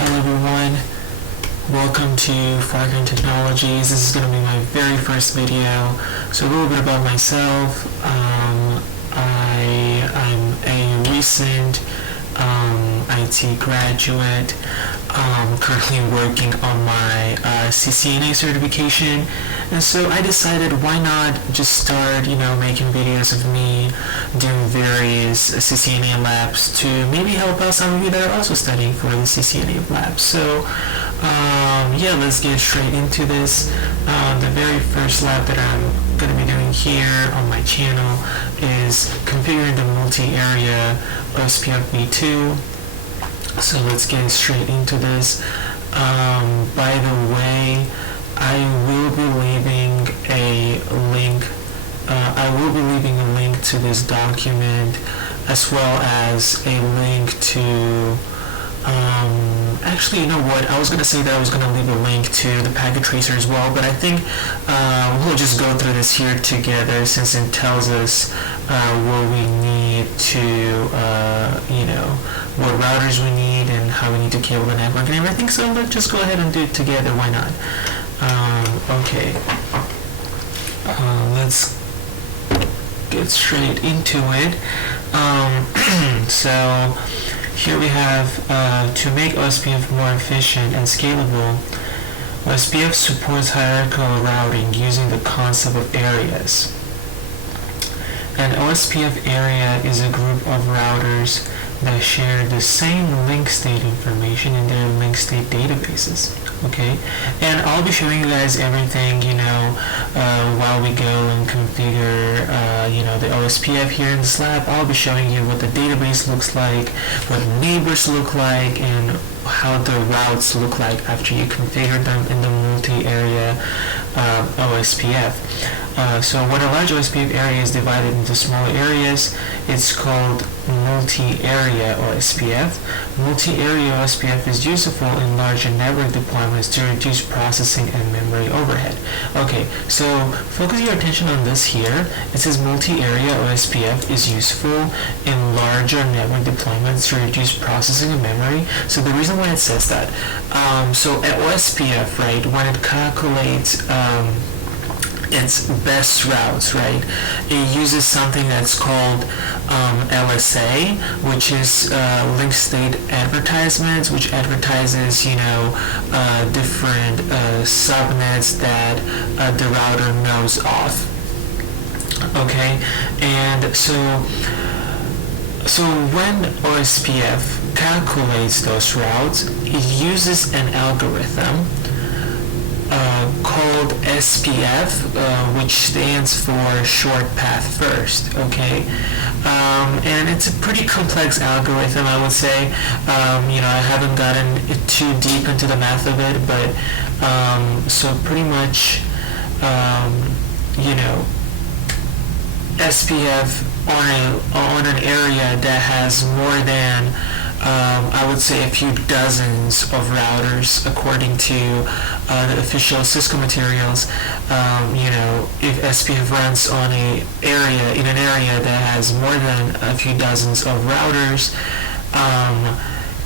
Hello everyone, welcome to Foreign Technologies. This is going to be my very first video. So a little bit about myself. I'm a recent IT graduate, currently working on my CCNA certification, and so I decided why not just start making videos of me doing various CCNA labs to maybe help out some of you that are also studying for the CCNA lab. So yeah, let's get straight into this. The very first lab that I'm going to be doing here on my channel is configuring the multi-area OSPFv2. So let's get straight into this. By the way, I will be leaving a link to this document, as well as a link to actually, you know what, I was going to say that I was going to leave a link to the packet tracer as well, but I think we'll just go through this here together, since it tells us what we need to what routers we need and how we need to cable the network and everything. So let's just go ahead and do it together, why not? Okay, let's get straight into it. So here we have, to make OSPF more efficient and scalable, OSPF supports hierarchical routing using the concept of areas. An OSPF area is a group of routers that share the same link state information in their link state databases. Okay, and I'll be showing you guys everything while we go and configure the OSPF here in this lab. I'll be showing you what the database looks like, what neighbors look like, and how the routes look like after you configure them in the multi-area OSPF. So when a large OSPF area is divided into smaller areas, it's called multi-area OSPF. Multi-area OSPF is useful in larger network deployments to reduce processing and memory overhead. Okay, so focus your attention on this here. It says multi-area OSPF is useful in larger network deployments to reduce processing and memory. So the reason why it says that, so at OSPF, right, when it calculates its best routes, right, it uses something that's called LSA, which is link state advertisements, which advertises different subnets that the router knows of. Okay, and so when OSPF calculates those routes, it uses an algorithm called SPF, which stands for short path first. Okay, and it's a pretty complex algorithm, I would say. I haven't gotten too deep into the math of it, but so pretty much SPF on an area that has more than I would say a few dozens of routers, according to the official Cisco materials. If SPF runs on in an area that has more than a few dozens of routers,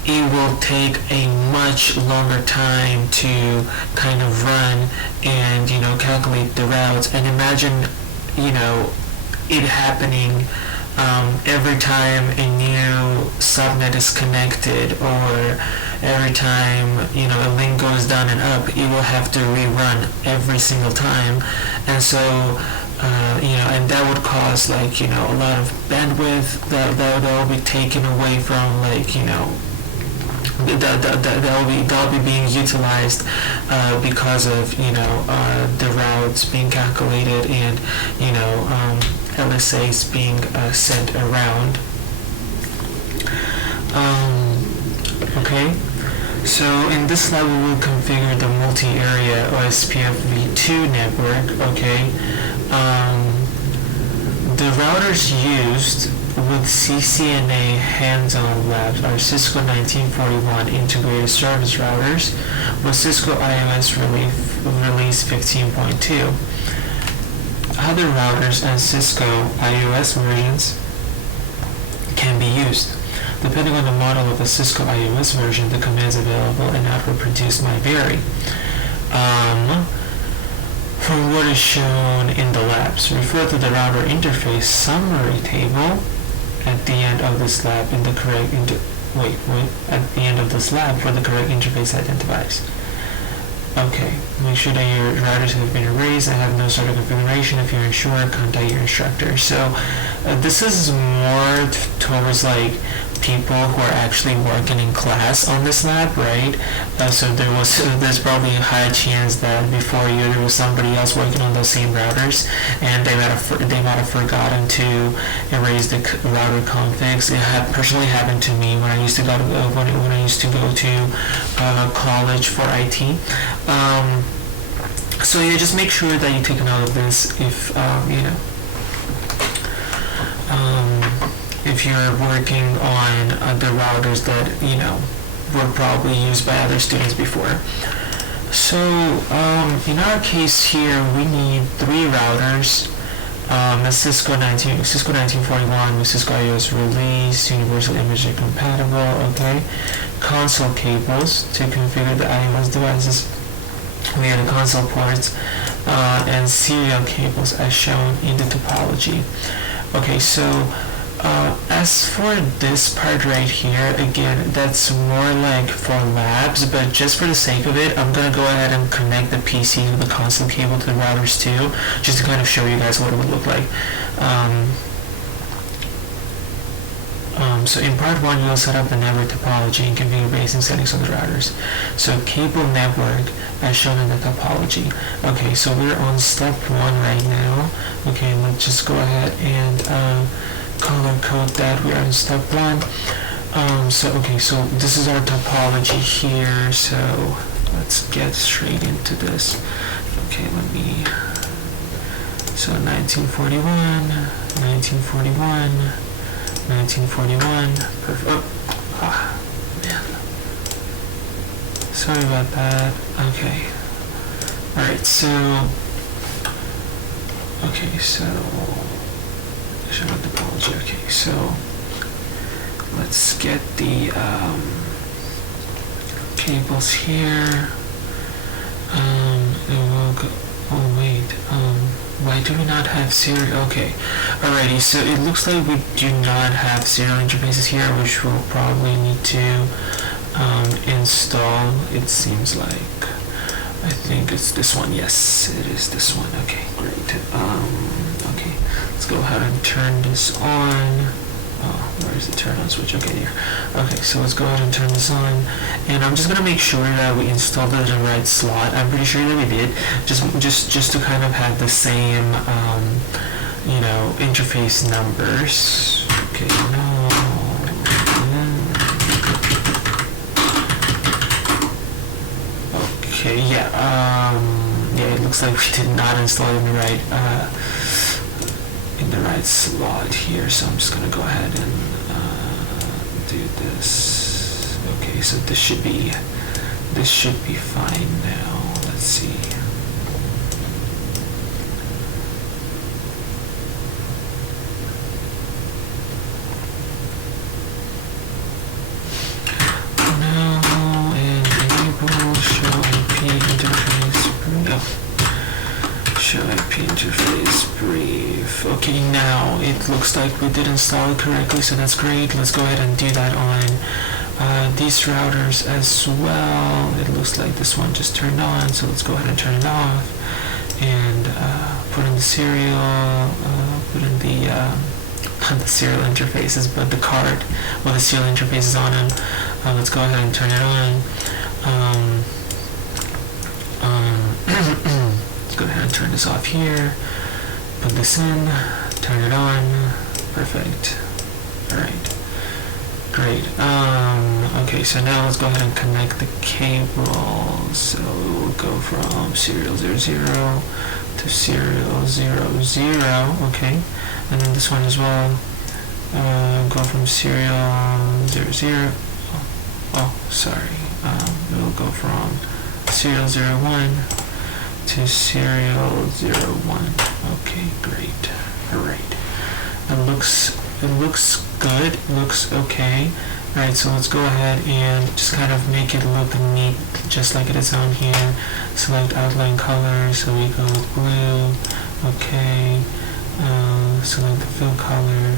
it will take a much longer time to kind of run and calculate the routes. And imagine it happening every time a new subnet is connected, or every time a link goes down and up, it will have to rerun every single time. And so and that would cause a lot of bandwidth that will be taken away from that'll be being utilized because of the routes being calculated and LSAs being sent around. Okay, so in this lab we will configure the multi-area OSPFv2 network. Okay, the routers used with CCNA hands-on labs are Cisco 1941 integrated service routers with Cisco iOS release 15.2. Other routers and Cisco iOS versions can be used. Depending on the model of the Cisco iOS version, the commands available and output produced might vary. For what is shown in the labs, refer to the router interface summary table at the end of this lab in the correct at the end of this lab for the correct interface identifiers. Okay, make sure that your routers have been erased and have no sort of configuration. If you're unsure, contact your instructor. So this is more towards like people who are actually working in class on this lab, right? So there's probably a high chance that before you there was somebody else working on those same routers, and they might have forgotten to erase the router configs. It had personally happened to me when I used to go to college for IT. So yeah, just make sure that you take note of this if you're working on the routers that were probably used by other students before. So in our case here, we need 3 routers. A Cisco 1941 with Cisco iOS release, universal imaging compatible. Okay, console cables to configure the iOS devices via the console ports, and serial cables as shown in the topology. Okay, so as for this part right here, again, that's more like for labs, but just for the sake of it, I'm gonna go ahead and connect the PC to the console cable to the routers too, just to kind of show you guys what it would look like. So in part 1, you'll set up the network topology and configure basic settings on the routers. So cable network as shown in the topology. Okay, so we're on step 1 right now. Okay, let's just go ahead and color code that we are in step 1. So this is our topology here. So let's get straight into this. Okay, so 1941, 1941, perfect. Man. Sorry about that. Okay. Alright, so show the topology. Okay, so let's get the cables here. It will go. Oh wait. Why do we not have serial? Okay. Alrighty. So it looks like we do not have serial interfaces here, which we'll probably need to install. It seems like. I think it's this one. Yes, it is this one. Okay, great. Okay, let's go ahead and turn this on. Oh, where is the turn on switch? Okay, here. Okay, so let's go ahead and turn this on, and I'm just gonna make sure that we installed it in the right slot. I'm pretty sure that we did. Just to kind of have the same, interface numbers. Okay, no. Okay, yeah, it looks like we did not install it in the right slot here, so I'm just gonna go ahead and do this. Okay, so this should be fine now. Let's see. Okay, now it looks like we did install it correctly, so that's great. Let's go ahead and do that on these routers as well. It looks like this one just turned on, so let's go ahead and turn it off and put in the serial, put in the not the serial interfaces, but the card with the serial interfaces on them. Let's go ahead and turn it on. Let's go ahead and turn this off here. Put this in, turn it on, perfect. Alright, great. Okay, so now let's go ahead and connect the cables. So we'll go from serial 00 to serial 00, okay. And then this one as well, go from serial 00, we'll go from serial 01 to serial 01. Okay, great. Alright. It looks it looks good, it looks okay. Alright, so let's go ahead and just kind of make it look neat, just like it is on here. Select outline color, so we go with blue. Okay, select the fill color.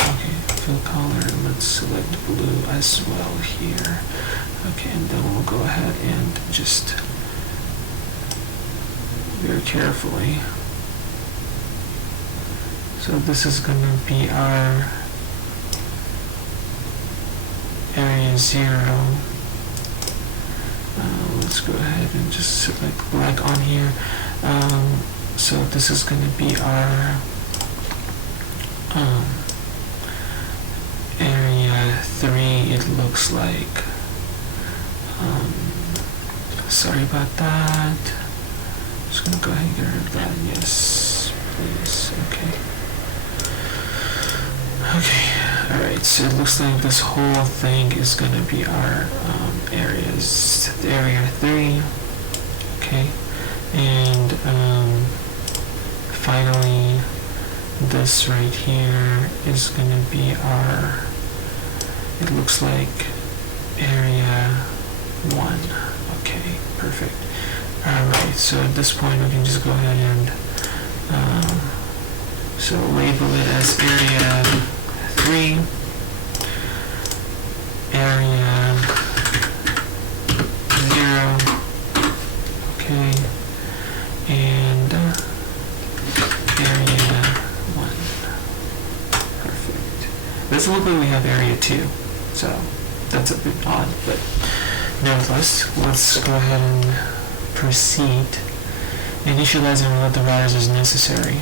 Okay, fill color, let's select blue as well here. Okay, and then we'll go ahead and just very carefully. So this is going to be our area 0. Let's go ahead and just select black on here. So this is going to be our area 3, it looks like. Sorry about that. Just going to go ahead and get rid of that. Yes, please. Okay. Okay, alright, so it looks like this whole thing is going to be our areas, area 3, okay, and finally this right here is going to be our, it looks like area 1, okay, perfect. Alright, so at this point we can just go ahead and so label it as area 3, area 0, okay, and area 1. Perfect. This looks like we have area 2, so that's a bit odd, but nevertheless, let's go ahead and proceed. Initializing what the routers is necessary.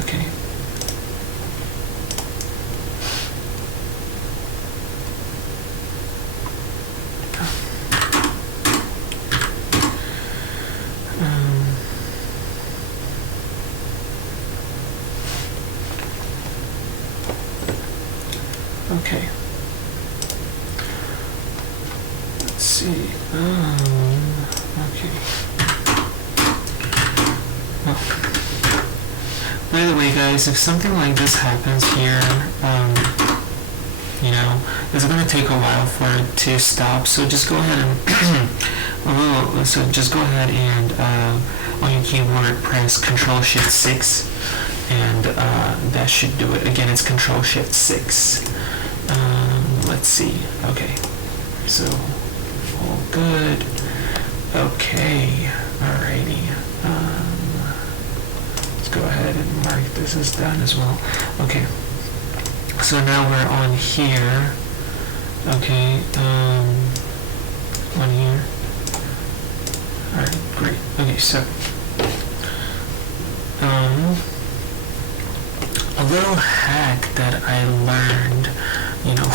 Okay. Okay. Let's see. Okay. Well, by the way, guys, if something like this happens here, you know, it's going to take a while for it to stop. So just go ahead and just go ahead and on your keyboard press Control-Shift-6, and that should do it. Again, it's Control-Shift-6. Let's see. Okay, so all good. Okay, alrighty. Let's go ahead and mark this as done as well. Okay, so now we're on here. Okay, on here. Alright, great. Okay, so a little hack that I learned, you know,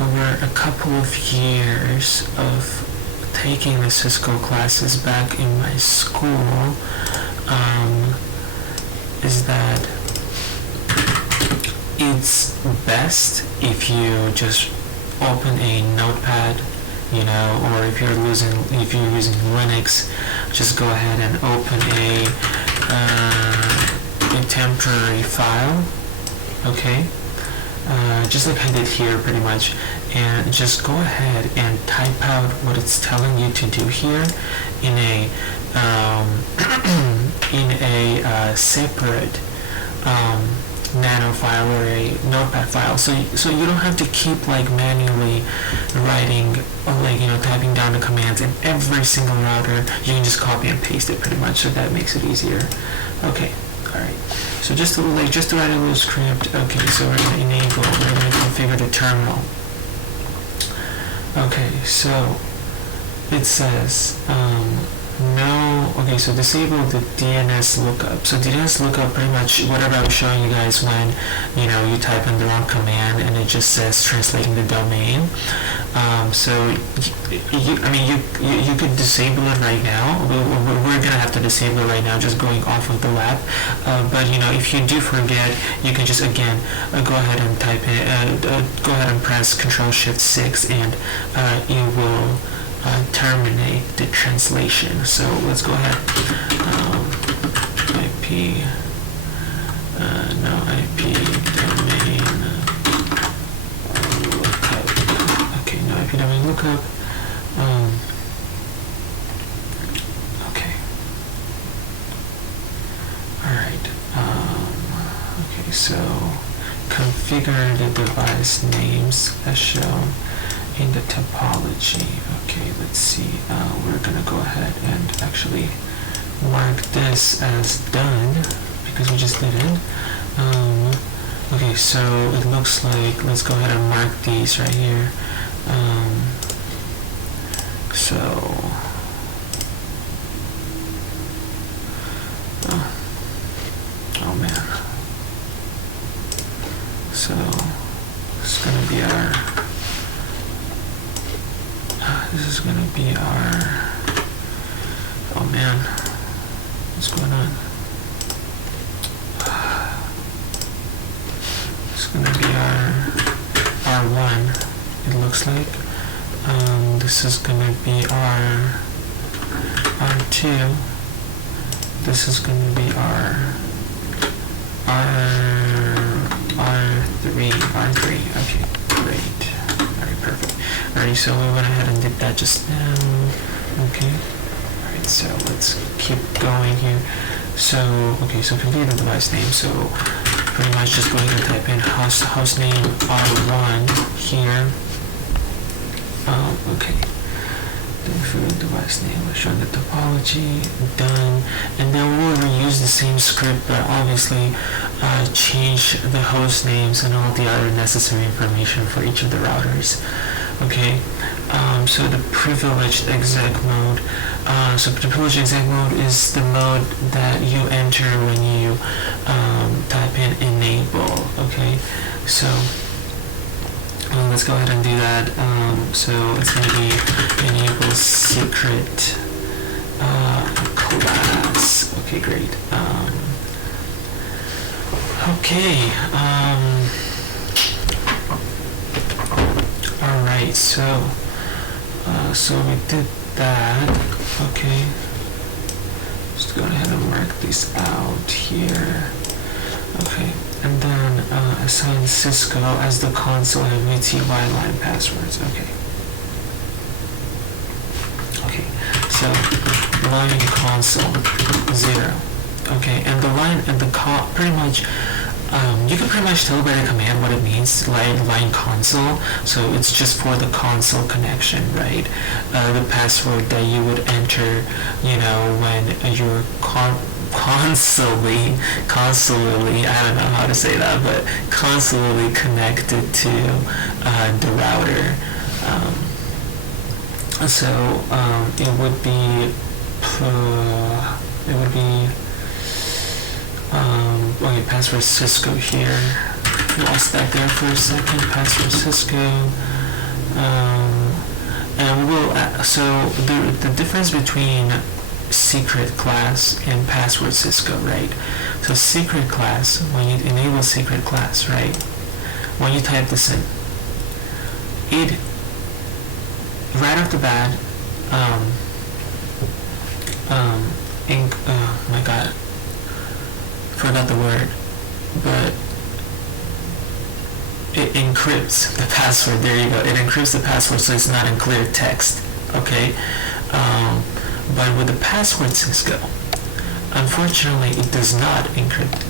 over a couple of years of taking the Cisco classes back in my school, is that it's best if you just open a notepad, you know, or if you're using Linux, just go ahead and open a temporary file, okay, just like I did here pretty much, and just go ahead and type out what it's telling you to do here in a separate nano file or a notepad file, so you don't have to keep like manually writing or like, you know, typing down the commands in every single router. You can just copy and paste it pretty much, so that makes it easier. Okay, alright, so just to write a little script. Okay, so we're going to enable, we're going to configure the terminal. Okay, so it says no, okay, so disable the DNS lookup. So DNS lookup, pretty much whatever I was showing you guys when, you know, you type in the wrong command and it just says translating the domain. So you could disable it right now. We're gonna have to disable it right now, just going off of the lab. But you know, if you do forget, you can just again go ahead and type in, go ahead and press Control-Shift-6, and it will terminate the translation. So let's go ahead, type IP, no IP domain lookup. Okay, no IP domain lookup. Okay. Alright. Okay, so configure the device names as shown in the topology. Okay, let's see. We're gonna go ahead and actually mark this as done because we just did it. Okay, so it looks like, let's go ahead and mark these right here. Oh man. So it's gonna be our, this is gonna be our, oh man, what's going on? It's gonna be our R1, it looks like. This is gonna be our R2. This is gonna be our R3. Okay, great. Alright, perfect. Alright, so we went ahead and did that just now. Okay. Alright, so let's keep going here. So, okay, so configure the device name. So pretty much just go ahead and type in host name R1 here. Okay. For the device name, we're showing the topology, done, and then we'll reuse the same script, but obviously change the host names and all the other necessary information for each of the routers. Okay, so the privileged exec mode. So the privileged exec mode is the mode that you enter when you type in enable. Okay, so let's go ahead and do that. So it's going to be enable secret class. Okay, great. Okay. All right. So we did that. Okay. Just go ahead and mark these out here. Okay. And then assign Cisco as the console and VTY line passwords. Okay. Okay. So line console 0. Okay. And the line and the pretty much you can pretty much tell by the command what it means. Line console. So it's just for the console connection, right? The password that you would enter, you know, when you're consolely, I don't know how to say that, but consolely connected to the router. It would be okay, password Cisco here. Lost that there for a second. Password Cisco. And we'll so the difference between secret class and password Cisco, right? So secret class, when you enable secret class, right? When you type this in, it right off the bat, oh my god, forgot the word, but it encrypts the password. There you go. It encrypts the password, so it's not in clear text. Okay. But with the password Cisco, unfortunately, it does not encrypt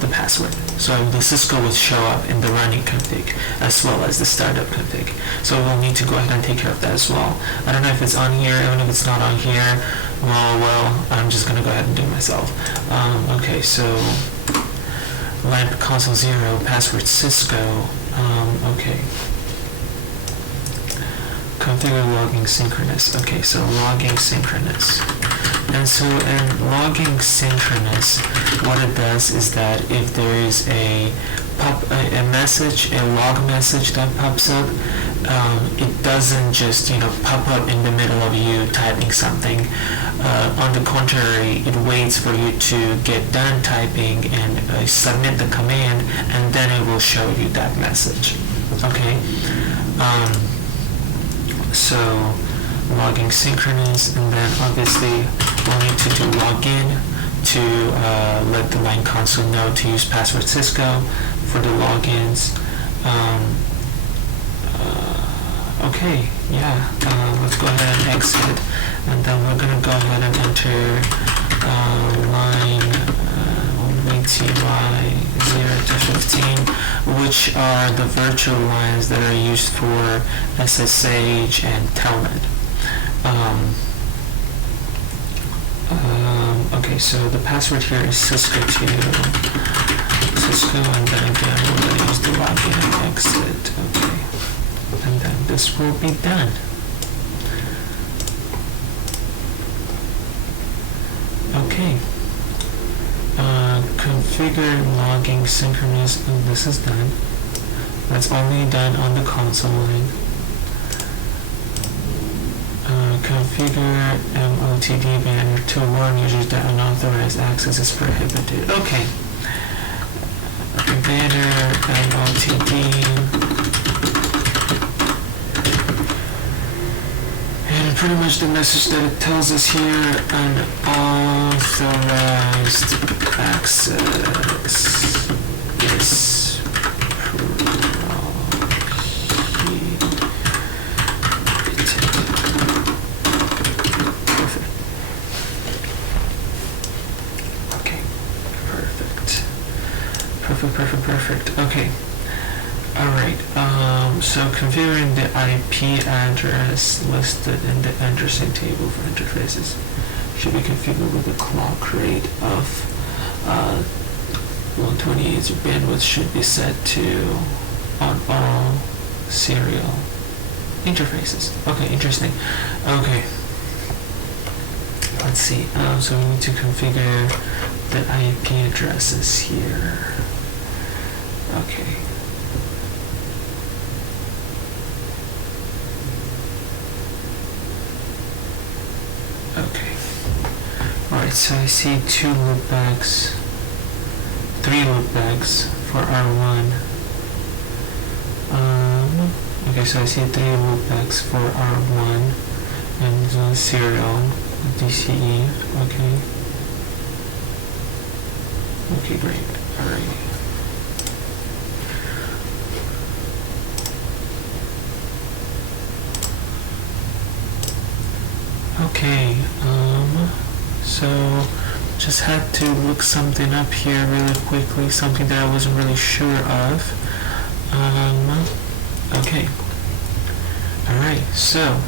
the password. So the Cisco will show up in the running config as well as the startup config. So we'll need to go ahead and take care of that as well. I don't know if it's on here, even if it's not on here. Well, I'm just gonna go ahead and do it myself. Okay, so line console 0, password Cisco. Okay. Configure logging synchronous. Okay, so logging synchronous. And so in logging synchronous, what it does is that if there is a message, a log message that pops up, it doesn't just pop up in the middle of you typing something. On the contrary, it waits for you to get done typing and submit the command, and then it will show you that message. Okay. So logging synchronous, and then obviously we'll need to do login to let the line console know to use password Cisco for the logins. Okay, yeah, let's go ahead and exit, and then we're going to go ahead and enter line ty 0 to 15, which are the virtual lines that are used for SSH and Telnet. Okay, so the password here is Cisco 2, Cisco, and then again we're going to use the login and exit. Okay, and then this will be done. Okay, configure logging synchronous, and this is done. That's only done on the console line. Configure MOTD banner to warn users that unauthorized access is prohibited. Okay. Banner MOTD. And pretty much the message that it tells us here, unauthorized access is prohibited. Perfect. Okay. Alright. So configuring the IP address listed in the addressing table for interfaces should be configured with a clock rate of 128. Your bandwidth should be set to on all serial interfaces. Okay, interesting. Okay. Let's see. So we need to configure the IP addresses here. Okay. Alright, so I see 2 loopbacks, 3 loopbacks for R1. Okay, so I see 3 loopbacks for R1 and serial DCE. Okay, great. Alright. Okay, so just had to look something up here really quickly, something that I wasn't really sure of. Okay. Alright, so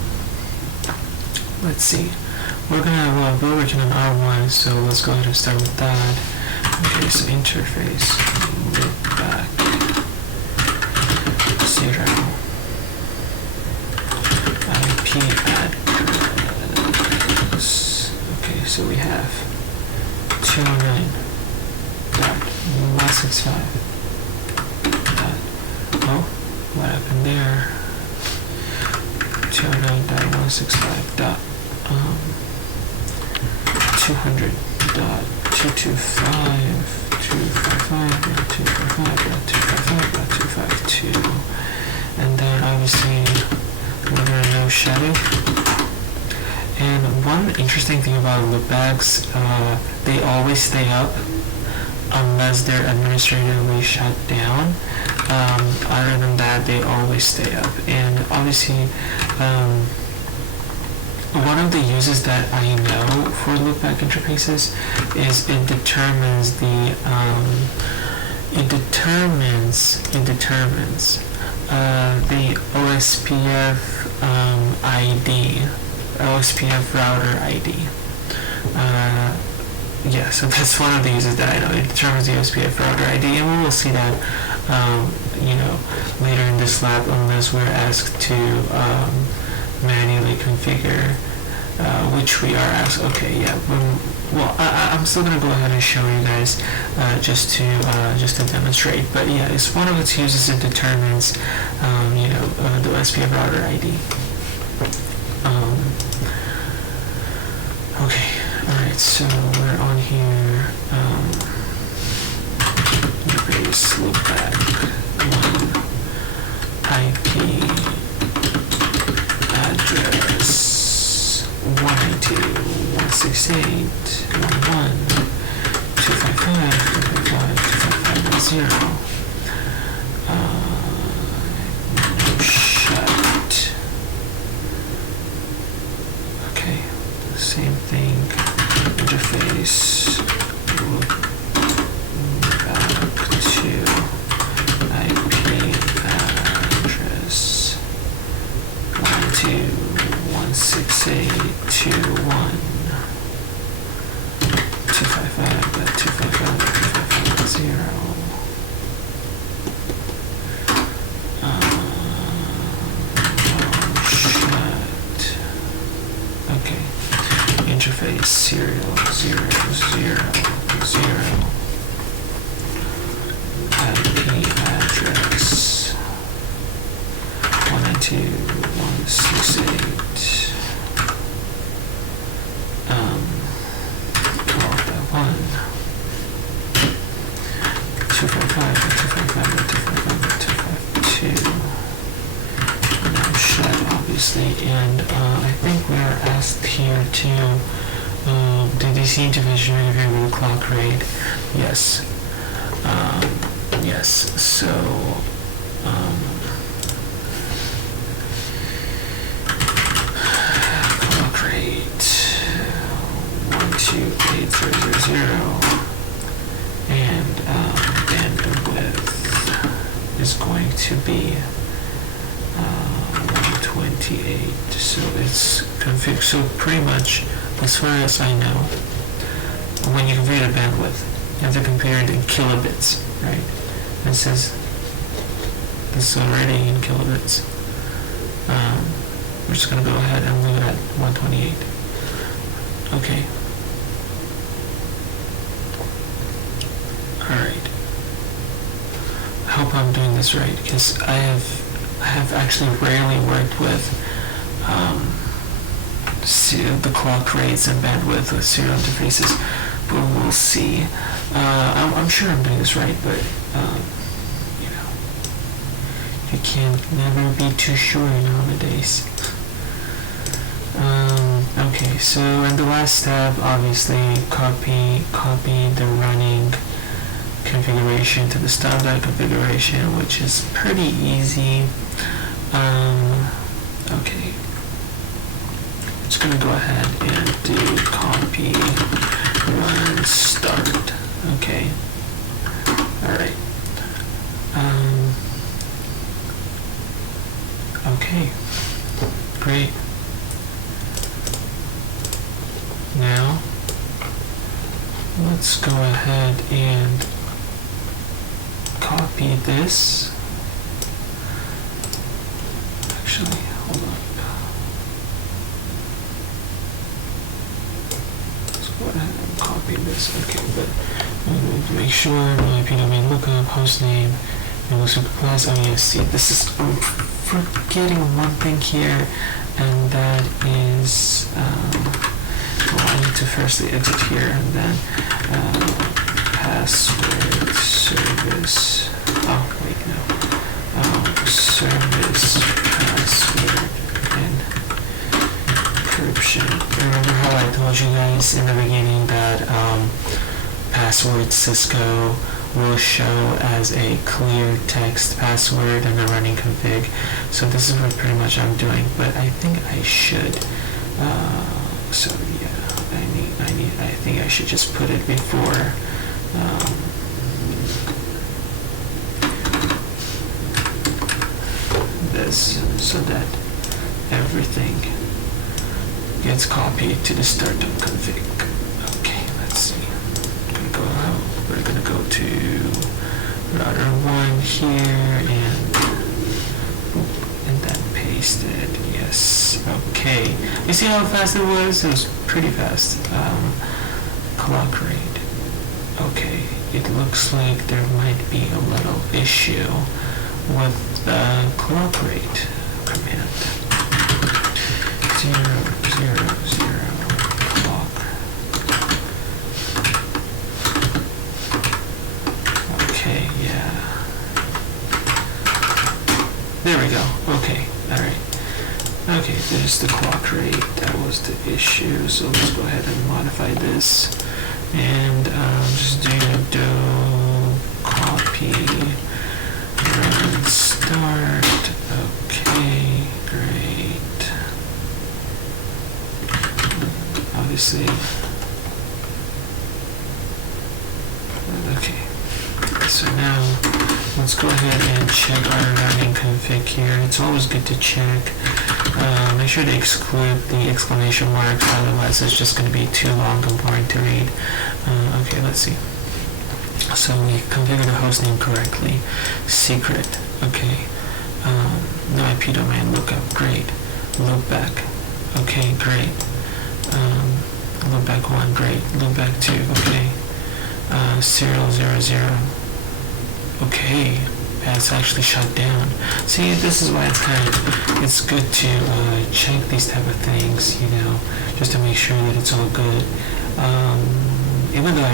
let's see. We're working on R1, so let's go ahead and start with that. Okay, so interface, loopback, 0, IP address. Okay, so we have 209.165. Oh, what happened there? 209.165. 200.225.255.255.255.252, and then obviously we're gonna know shadow. And one interesting thing about loopbacks, they always stay up unless they're administratively shut down. Other than that, they always stay up. And obviously, one of the uses that I know for loopback interfaces is it determines the OSPF ID, OSPF router ID. Yeah, so that's one of the uses that I know. It determines the OSPF router ID, and we will see that later in this lab, unless we're asked to manually configure, which we are asked. Okay, yeah. I'm still gonna go ahead and show you guys just to demonstrate. But yeah, it's one of its uses. It determines the OSPF router ID. Okay. All right. So we're on here. Base loopback 1 IP address 192.168.1.1 interface serial 0, 0, 0. IP address 192.168. Call that 1. 255.255.255.252. Now shed, obviously, and I think we are asked here to the DC interface should interfere with the clock rate. Yes. Yes. So clock rate 128.0.0.0, and bandwidth is going to be 128. So it's configured. So pretty much, as far as I know, when you configure the bandwidth, you have to compare it in kilobits, right? It says this is already in kilobits. We're just going to go ahead and leave it at 128. Okay. Alright. I hope I'm doing this right, because I have actually rarely worked with the clock rates and bandwidth with serial interfaces, but we'll see. I'm sure I'm doing this right, but you know, you can never be too sure nowadays. Okay, so in the last step, obviously copy the running configuration to the standard configuration, which is pretty easy. Okay, I'm just gonna go ahead and do copy run start. Okay, all right. Okay, great. Now let's go ahead and copy this. Actually, hold on. Let's go ahead and copy this. Okay, but we need to make sure no IP domain lookup, hostname, and looks applies. Oh yes, see, this is, I'm forgetting one thing here, and that is, well, I need to firstly exit here, and then password service. Oh wait, no. Service password and encryption. Remember how I told you guys in the beginning that password Cisco will show as a clear text password in the running config. So this is what pretty much I'm doing, but I think I should. So yeah, I think I should just put it before. This, so that everything gets copied to the startup config. Okay, let's see. We're gonna go to router 1 here and then paste it. Yes. Okay. You see how fast it was? It was pretty fast. Clock rate. Okay. It looks like there might be a little issue with the clock rate command. 0, 0, 0 clock. Okay, yeah. There we go. Okay, alright. Okay, there's the clock rate. That was the issue. So let's go ahead and modify this. And just do copy run start. Okay, great. Obviously. Okay. So now let's go ahead and check our running config here. It's always good to check. Make sure to exclude the exclamation marks, otherwise it's just going to be too long and boring to read. Okay, let's see. So we configured the hostname correctly. Secret. Okay. No IP domain lookup. Great. Loopback. Okay, great. Loopback 1, great. Loopback 2, okay. Serial 00. Okay, that's actually shut down. See, this is why it's good to check these type of things, you know, just to make sure that it's all good. Even though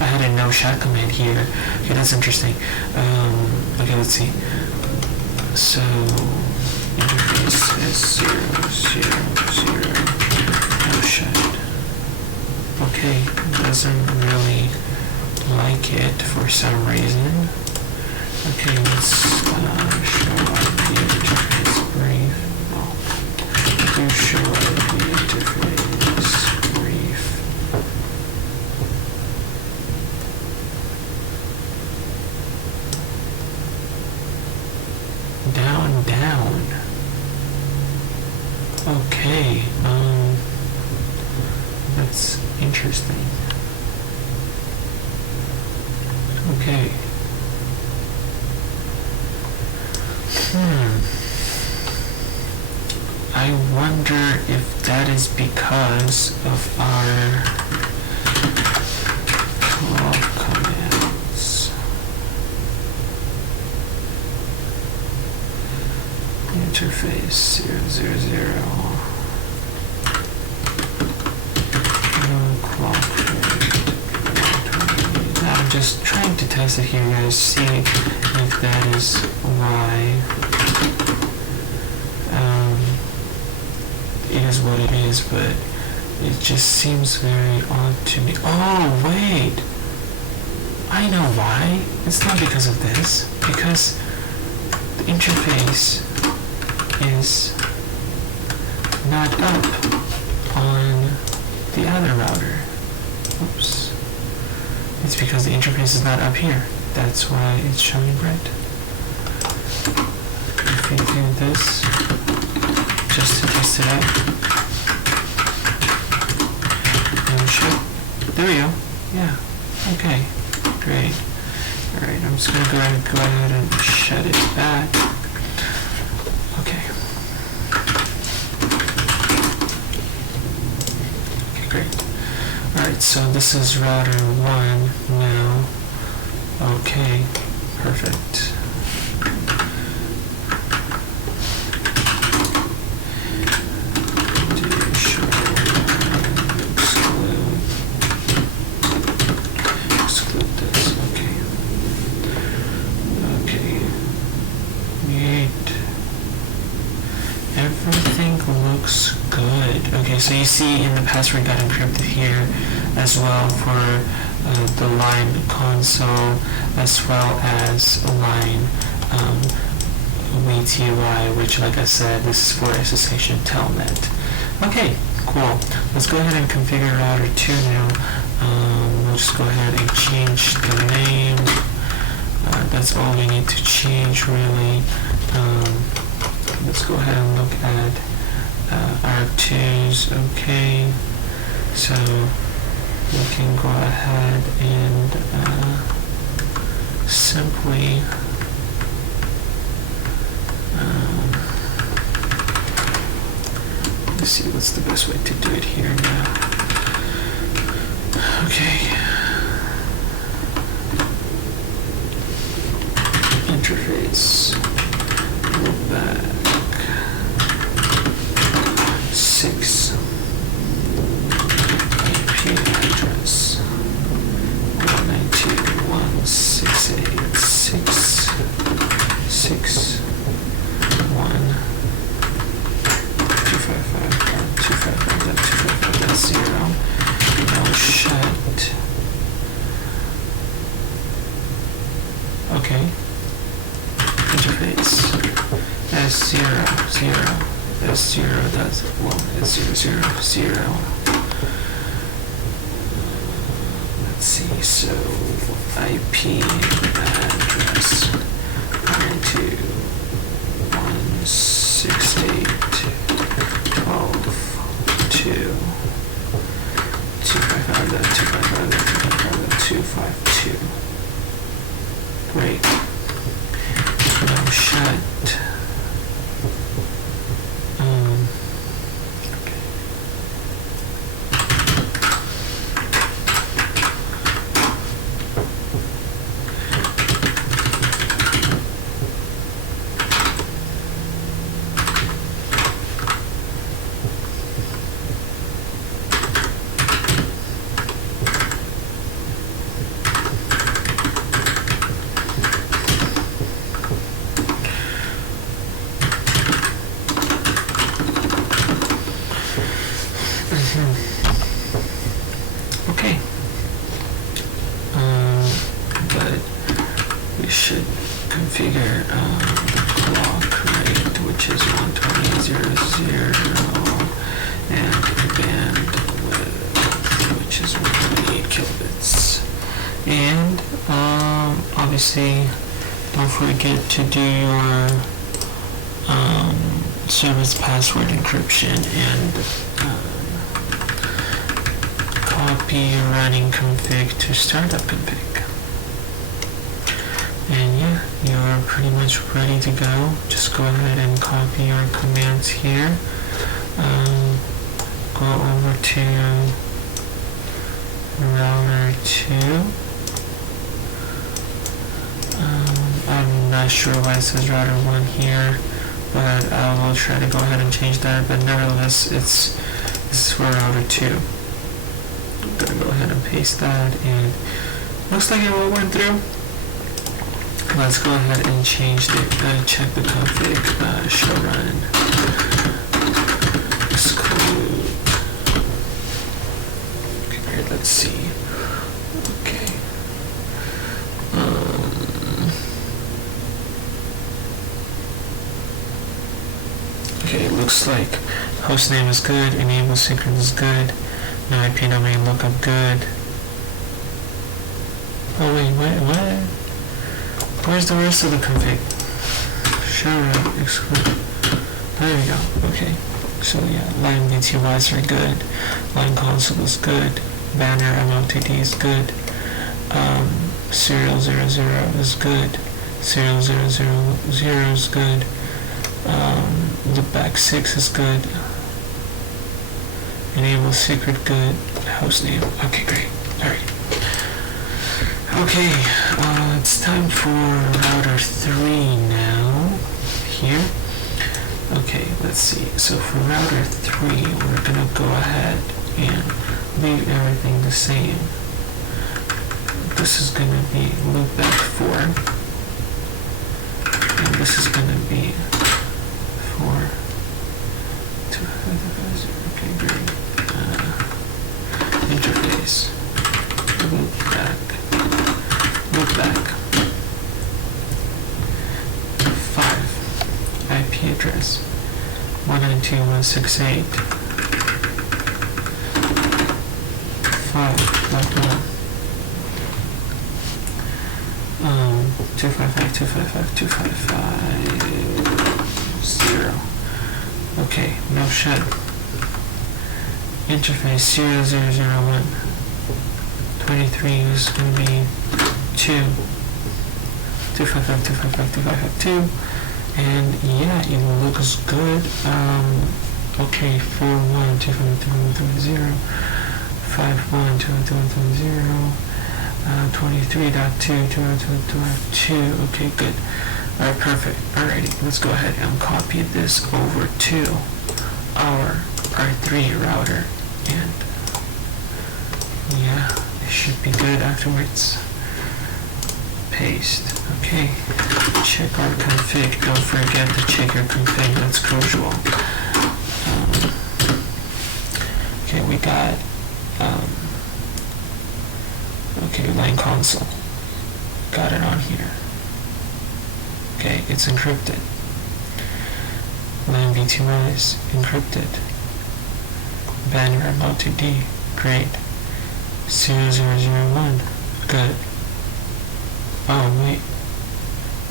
I had a no shot command here. Okay, that's interesting. Okay, let's see. So interface S000 no shot. Okay, doesn't really like it for some reason. Okay, let's show IP interface brief. Do show IP interface brief. Down. Okay, that's interesting. Okay. I wonder if that is because of our call commands. Interface 000. No clock rate. I'm just trying to test it here, guys, see if that is why it is what it is, but it just seems very odd to me. Oh, wait! I know why. It's not because of this. Because the interface is not up on the other router. Oops. It's because the interface is not up here. That's why it's showing red. If we do this, just to test it out. No shut. There we go. Yeah. Okay. Great. Alright, I'm just gonna go ahead and shut it back. Okay. Okay, great. Alright, so this is router 1 now. Okay, perfect. Exclude this, okay. Okay. Neat. Everything looks good. Okay, so you see in the password got encrypted here as well for the line console as well as line WTY, which, like I said, this is for SSH and Telnet. Okay, cool. Let's go ahead and configure router 2 now. We'll just go ahead and change the name. That's all we need to change, really. Let's go ahead and look at R2s. Okay, so we can go ahead and simply let's see what's the best way to do it here now. Okay. Interface. Loopback 6. IP address 192.168.6.1.255.255.255.0. No shut. Okay. Interface S0 does S0 let's see, so IP address 92.168.12.255.255.252. Great. No shut. Okay. configure the clock rate, which is 120.00, and bandwidth, which is 128 kilobits. And obviously, don't forget to do your service password encryption and copy running config to startup config. And yeah, you're pretty much ready to go. Just go ahead and copy your commands here. Go over to router 2. I'm not sure why it says router 1 here, but I will try to go ahead and change that. But nevertheless, this is for router 2. I'm gonna go ahead and paste that, and looks like it all went through. Let's go ahead and change the check the config, show run, exclude. Okay, great. Let's see. Okay. Okay, it looks like hostname is good, enable secret is good, no IP domain lookup good. Oh wait, what? Where's the rest of the config? Show run, exclude. There we go. Okay. So yeah, line BTYs are good. Line console is good. Banner MLTD is good. Serial 00 is good. Serial 000 is good. Loopback 6 is good. Enable secret good. Hostname. Okay, great. Alright. Okay, it's time for router 3 now. Here. Okay, let's see. So for router 3, we're gonna go ahead and leave everything the same. This is gonna be loopback 4. And this is gonna be 4. Okay, great. Interface. Loopback. 5. IP address 192.168. 5. Like 255.255.255.0. Okay, no shut. Interface 0001. 23 is going to be 2. 255.255.255.2. And yeah, it looks good. Okay, 41, 255.255.0. 51, 255.255.0. 23.2, 255.2. Okay, good. Alright, perfect. Alrighty, let's go ahead and copy this over to our R3 router, and yeah, it should be good afterwards. Paste. Okay, check our config. Don't forget to check your config, that's crucial. Okay, we got okay, line console. Got it on here. Okay, it's encrypted. Line BTY is encrypted. Banner MLTD, great. 0001, good. Oh wait,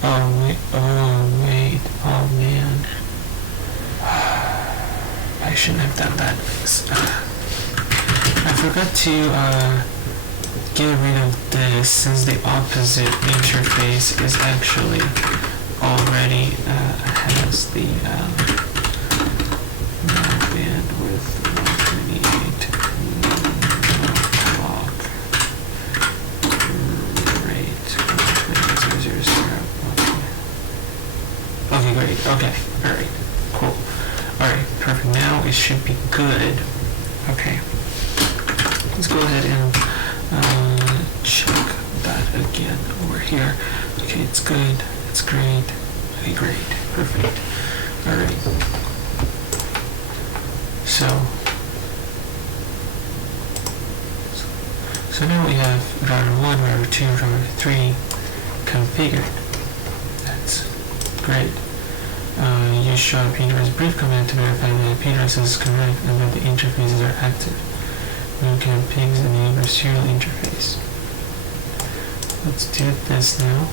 oh man. I shouldn't have done that. I forgot to get rid of this, since the opposite interface is actually already has the bandwidth 128 clock rate 120.000. Okay, great. Okay, alright, cool. Alright, perfect. Now it should be good. Okay, let's go ahead and check that again over here. Okay, it's good. It's great. Okay, great. Perfect. Alright. So now we have router 1, router 2, router 3 configured. great. Use show IP address brief command to verify that IP address is correct and that the interfaces are active. We can pings the neighbor serial interface. Let's do this now.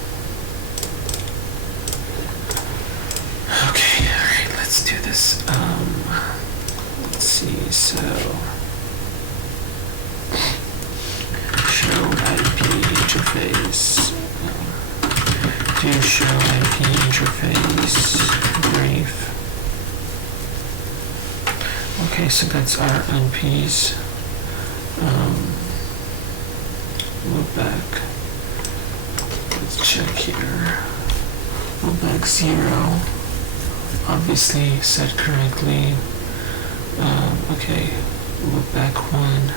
Okay, alright, let's do this. Let's see, so show IP interface. Do show IP interface brief. Okay, so that's our NPs. Loopback. Let's check here. Loopback 0. Obviously set correctly. Okay. Loopback 1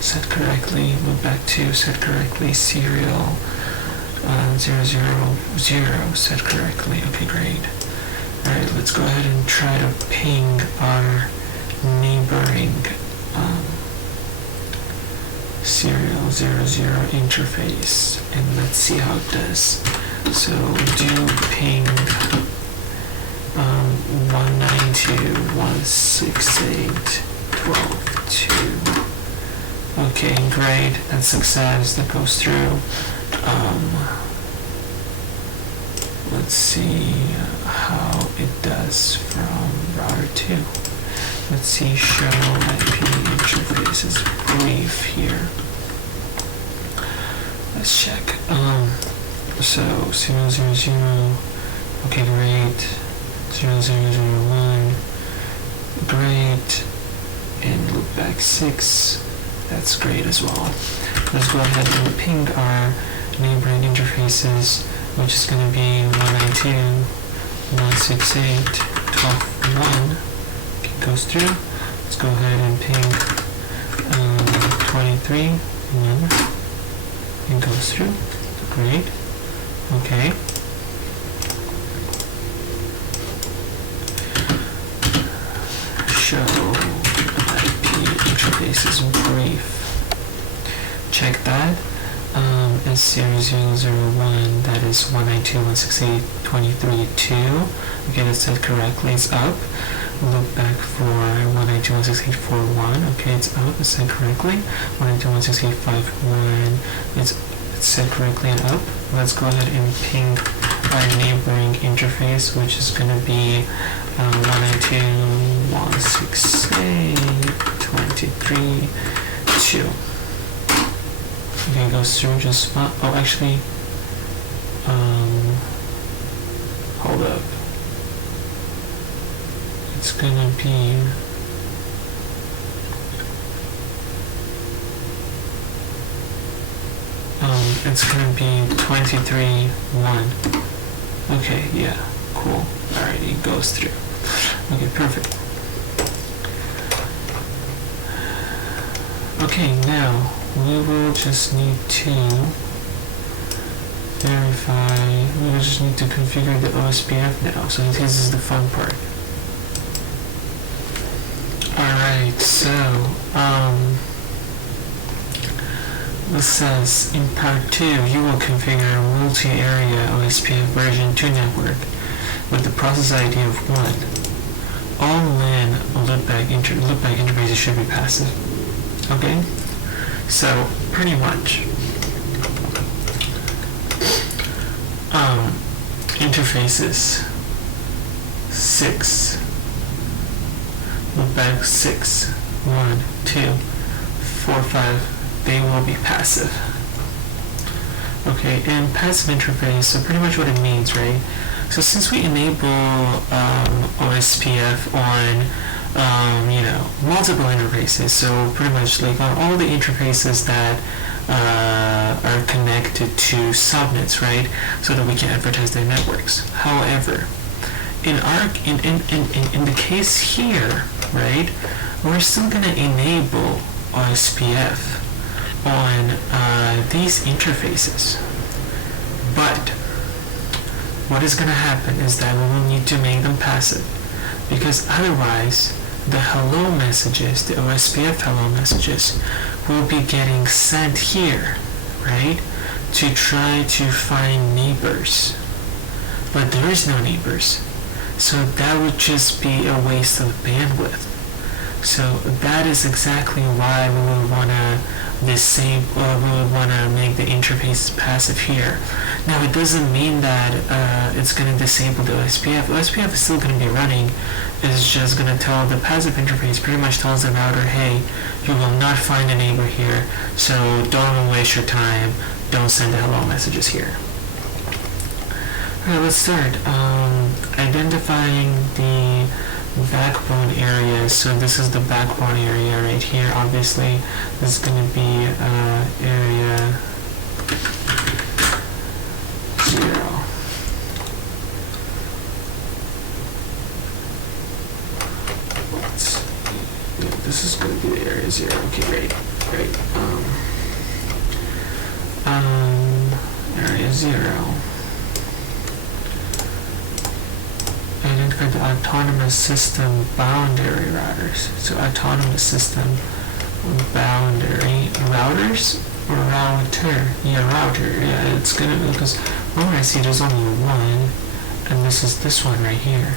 set correctly. Loopback 2 set correctly. Serial 000 set correctly. Okay, great. Alright, let's go ahead and try to ping our neighboring serial 00 interface, and let's see how it does. So do ping 192.168.12.2. Okay, great. That's success. That goes through. Let's see how it does from router 2. Let's see, show IP interfaces brief here. Let's check. So 000, okay, great. 0001, great. And loopback 6, that's great as well. Let's go ahead and ping our neighboring interfaces, which is going to be 192.168.12.1. Goes through. Let's go ahead and ping 23 1. It goes through. Great. Okay. Show IP interfaces brief. Check that. S0001, that is 192.168.23.2. Okay, that's set correctly. It's up. Look back for 192.168.4.1. Okay, it's up. It's set correctly. 192.168.5.1. It's set correctly and up. Let's go ahead and ping our neighboring interface, which is going to be 192.168.23.2. Okay, it goes through just fine. Oh, actually, hold up. It's gonna be it's gonna be 23.1. Okay, yeah, cool. Alright, it goes through. Okay, perfect. Okay, now we will just need to verify, we will just need to configure the OSPF now, so this is the fun part. Alright, so, this says, in part 2, you will configure a multi-area OSPF version 2 network with the process ID of 1. All LAN loopback interfaces should be passive. Okay? So, pretty much, interfaces 6, loopback 6, 1, 2, 4, 5, they will be passive. Okay, and passive interface, so pretty much what it means, right? So since we enable OSPF on multiple interfaces, so pretty much like on all the interfaces that are connected to subnets, right? So that we can advertise their networks. However, in the case here, right, we're still gonna enable OSPF on these interfaces, but what is gonna happen is that we will need to make them passive, because otherwise the hello messages, the OSPF hello messages, will be getting sent here, right, to try to find neighbors. but there is no neighbors. So that would just be a waste of bandwidth. So that is exactly why we would want to disable, or we would want to make the interface passive here. Now it doesn't mean that it's going to disable the OSPF. OSPF is still going to be running. It's just going to tell the passive interface, pretty much tells the router, hey, you will not find a neighbor here, so don't waste your time, don't send the hello messages here. Alright, let's start. Identifying the backbone areas. So this is the backbone area right here. Obviously, this is going to be area 0. This is going to be the area 0. Okay, great. Area 0. Identify the autonomous system boundary routers. So autonomous system boundary routers or router? Yeah, router. Yeah, it's gonna be, because I see there's only one, and this is this one right here.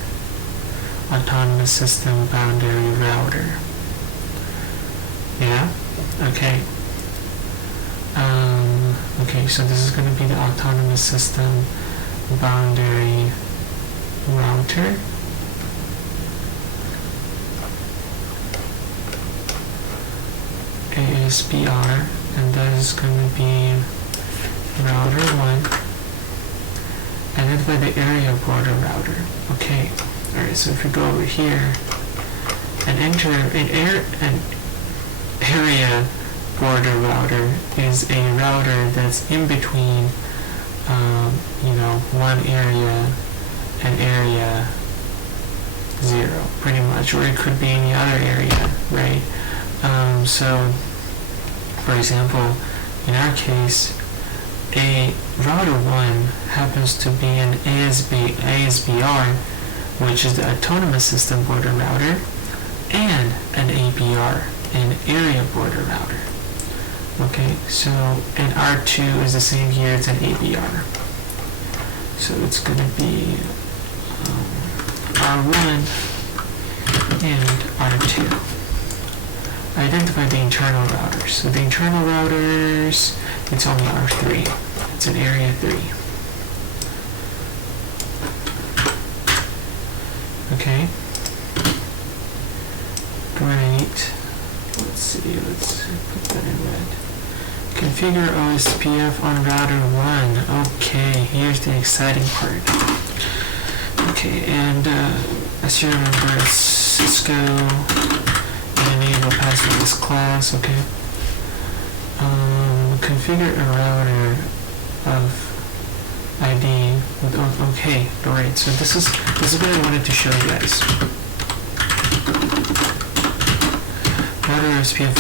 Autonomous system boundary router. Yeah. Okay. Okay. So this is gonna be the autonomous system boundary router. ASBR, and that is going to be router 1. Identify the area border router. Okay. Alright, so if we go over here and enter an area border router is a router that's in between one area and area 0, pretty much, or it could be any other area, right? So, for example, in our case, a router 1 happens to be an ASBR, which is the autonomous system border router, and an ABR, an area border router. Okay, so, and R2 is the same here, it's an ABR. So it's going to be R1 and R2. Identify the internal routers. So the internal routers, it's only R3. It's an area 3. Okay. Great. Let's put that in red. Configure OSPF on router 1. Okay, here's the exciting part. Okay, and as you remember, it's Cisco and enable passwordless class. Okay. Configure a router of ID with okay. Alright, so this is what I wanted to show you guys. Router OSPF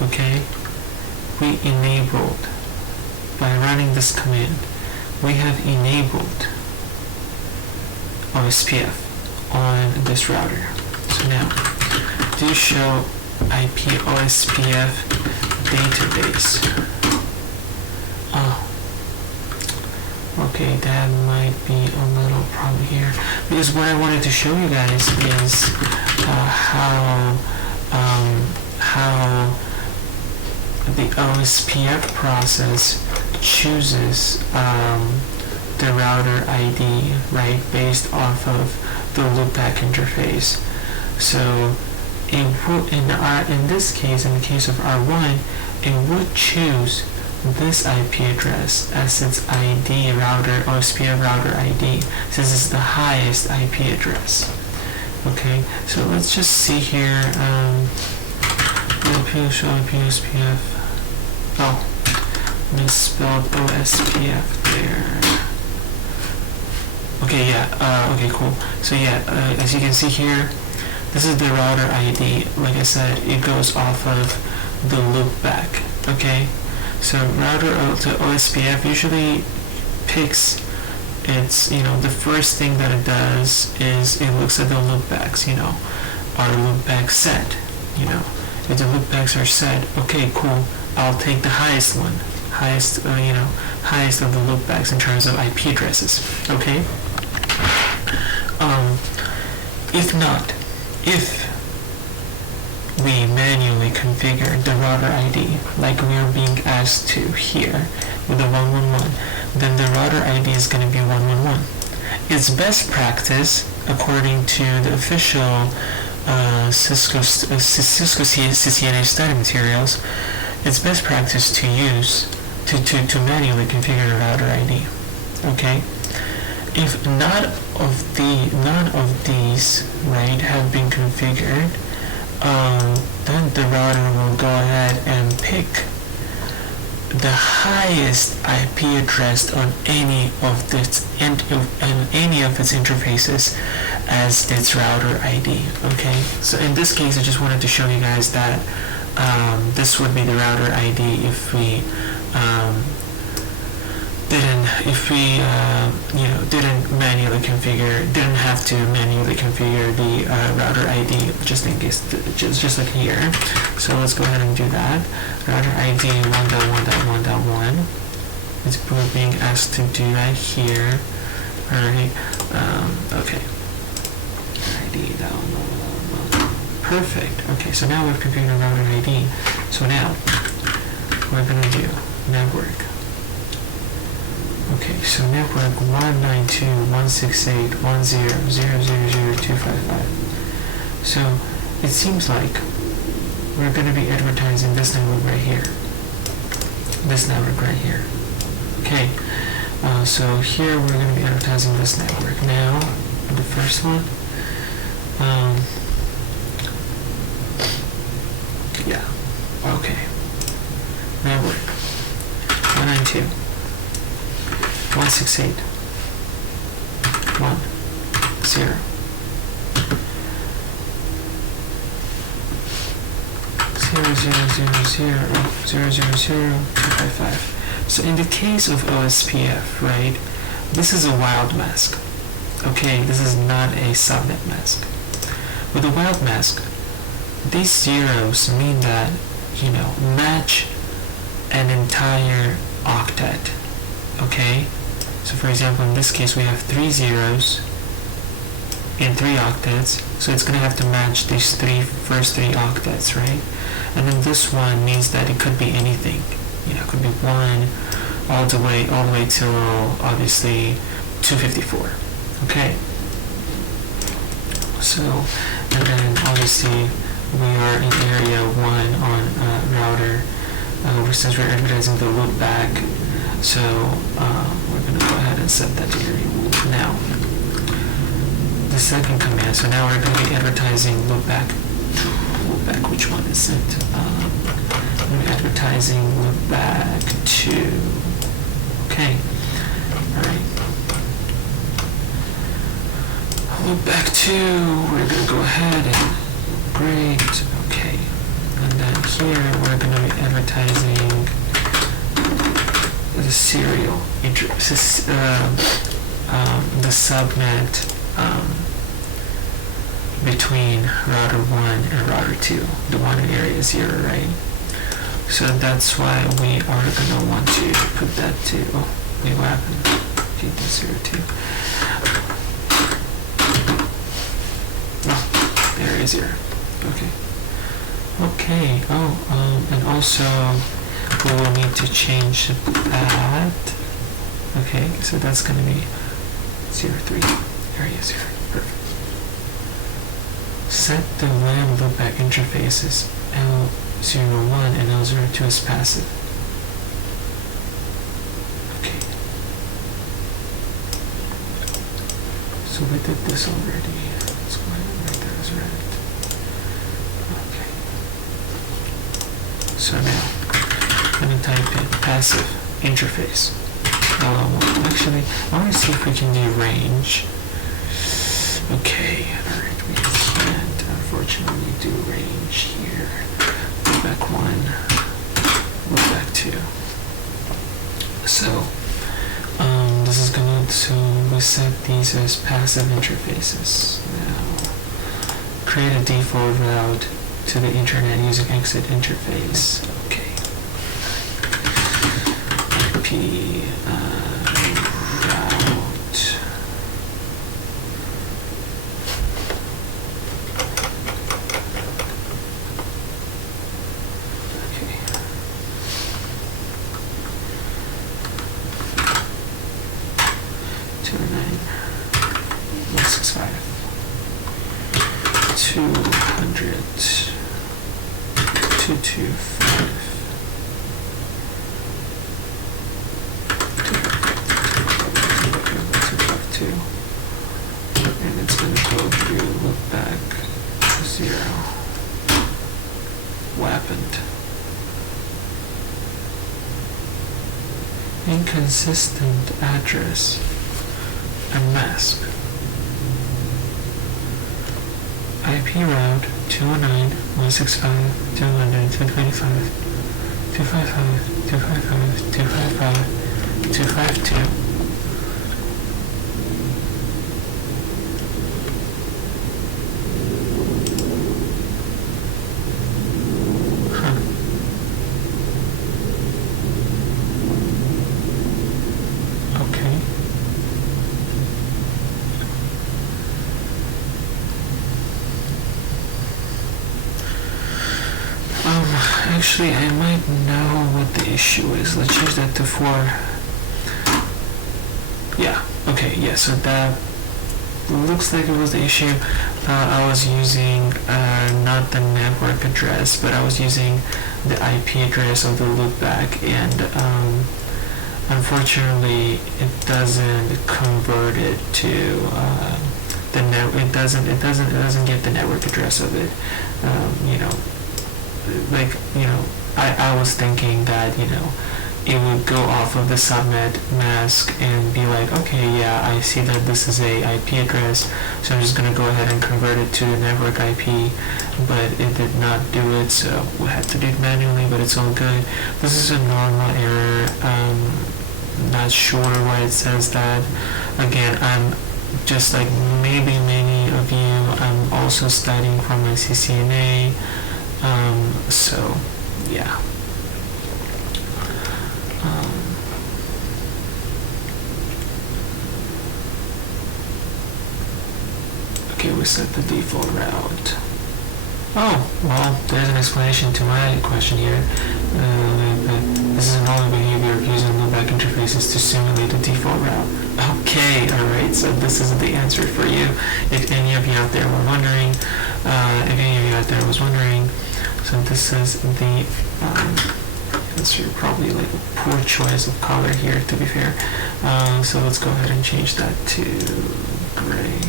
1. Okay. We enabled, by running this command, we have enabled OSPF on this router. So now, do show IP OSPF database. Oh, okay, that might be a little problem here, because what I wanted to show you guys is how the OSPF process chooses the router ID, right, based off of the loopback interface. So in this case, in the case of R1, it would choose this IP address as its ID router, OSPF router ID, since it's the highest IP address. Okay, so let's just see here. Show IP OSPF. Oh, misspelled OSPF there. Okay, yeah, okay, cool. So yeah, as you can see here, this is the router ID. Like I said, it goes off of the loopback, okay? So router to OSPF usually picks its, the first thing that it does is it looks at the loopbacks, are loopbacks set, If the loopbacks are set, okay, cool, I'll take the highest one, highest of the loopbacks in terms of IP addresses. Okay. If we manually configure the router ID like we are being asked to here with the 111, then the router ID is going to be 111. It's best practice, according to the official Cisco CCNA study materials, it's best practice to use to manually configure the router ID. Okay. If none of these right have been configured, then the router will go ahead and pick the highest IP address on any of its interfaces as its router ID. Okay, so in this case, I just wanted to show you guys that this would be the router ID if we didn't have to manually configure the router ID just in case, just like here. So let's go ahead and do that. Router ID 1.1.1.1. We're being asked to do that here. Alright. Okay. ID down. Perfect. Okay, so now we've configured the router ID. So now we're gonna do network. Okay, so network 192.168.10.0.0.0.255. So it seems like we're going to be advertising this network right here. This network right here. Okay, so here we're going to be advertising this network. Now, the first one. Yeah, okay. Network 192. 168 1 0 0.0.0.255. So in the case of OSPF, right, this is a wild mask. Okay, this is not a subnet mask. With a wild mask, these zeros mean that, match an entire octet. Okay, so for example, in this case, we have 3 zeros in 3 octets, so it's going to have to match these first three octets, right? And then this one means that it could be anything. It could be 1 all the way till obviously 254. Okay. So, and then obviously we are in area 1 on router, since we're advertising the loopback. So we're going to go ahead and set that to area 1. Now, the second command. So now we're going to be advertising loopback. Loopback, which one is it? We're advertising loopback 2. Okay. Alright. Loopback 2, we're going to go ahead and great. Okay. And then here we're going to be advertising the serial, the subnet between router 1 and router 2, the one in area 0, right? So that's why we are going to want to put that to, wait, what happened? Okay, 02. Oh, area 0. Okay. Okay, and also we will need to change that. Okay, so that's going to be 03, area 0. Perfect. Set the WAN loopback interfaces L01 and L02 as passive. Okay. So we did this already. Let's go ahead and write that as red. Okay. So now I'm going to type in passive interface. Actually, I want to see if we can do range. Okay, alright, we can't unfortunately do range here. Loopback 1, loopback 2. So, this is going to, we set these as passive interfaces. Now, create a default route to the internet using exit interface. Okay. IP route. Okay. 209.165. 200. 225. And it's going to go through look back 0. What happened? Inconsistent address and mask. IP route 209.165, 200, 225, 255, 255, 255, 252. Actually, I might know what the issue is. Let's change that to 4. Yeah, okay, yeah, so that looks like it was the issue. I was using not the network address, but I was using the IP address of the loopback, and unfortunately, it doesn't convert it to the net. It doesn't get the network address of it. I was thinking that, it would go off of the subnet mask and be like, okay, yeah, I see that this is a IP address, so I'm just going to go ahead and convert it to the network IP, but it did not do it, so we had to do it manually, but it's all good. This is a normal error. Not sure why it says that. Again, I'm just like maybe many of you, I'm also studying for my CCNA. So yeah. Okay, we set the default route. Oh, well, there's an explanation to my question here. This is an only behavior of using loopback interfaces to simulate the default route. Okay, alright, so this is the answer for you. If any of you out there were wondering, so this is the answer, probably like a poor choice of color here, to be fair. So let's go ahead and change that to gray.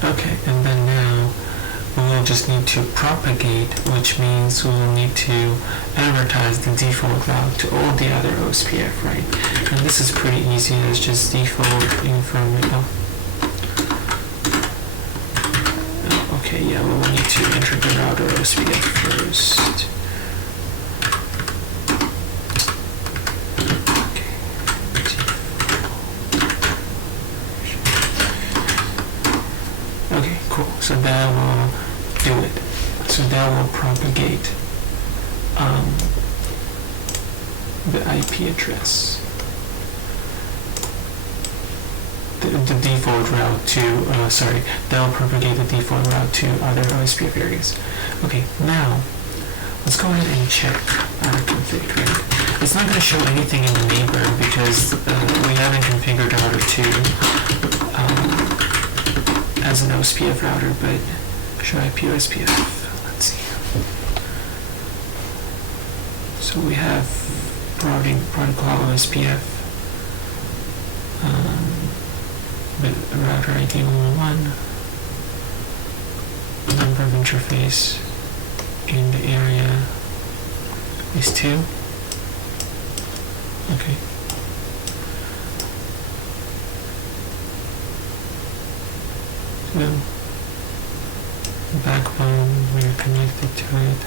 Okay, and then now we'll just need to propagate, which means we'll need to advertise the default route to all the other OSPF, right? And this is pretty easy. It's just default information. Okay, yeah, we'll need to enter the router OSPF first. So that will do it. So that will propagate the IP address, the default route to, that will propagate the default route to other OSPF areas. Okay, now let's go ahead and check our config, right? It's not going to show anything in the neighbor because we haven't configured router 2 as an OSPF router, but show IP OSPF. Let's see. So we have routing protocol OSPF, but router ID 1, number of interface in the area is 2. Okay. So backbone, we're connected to it.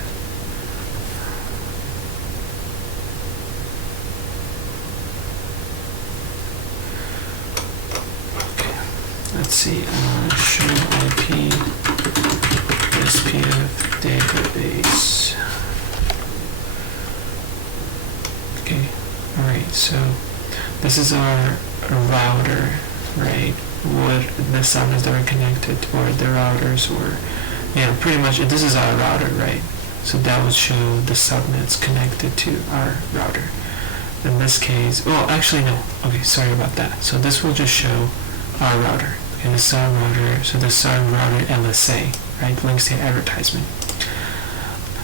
Okay, let's let's see, show IP OSPF database. Okay, alright, so this is our router, right? What the subnets that are connected, or the routers, or yeah, pretty much this is our router, right? So that would show the subnets connected to our router. In this case, well, actually no. Okay, sorry about that. So this will just show our router. Okay, this is our router. So this is our router LSA, right? Link state advertisement.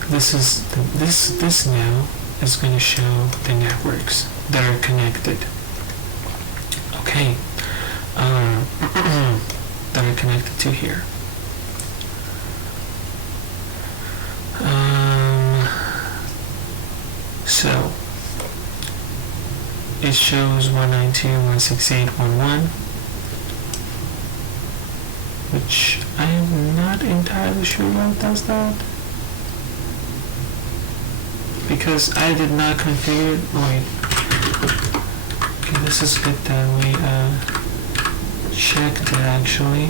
This is this now is going to show the networks that are connected. Okay, that are connected to here. So it shows 192.168.1.1, which I am not entirely sure what does that, because I did not configure it. Wait, okay, this is good that we checked it actually.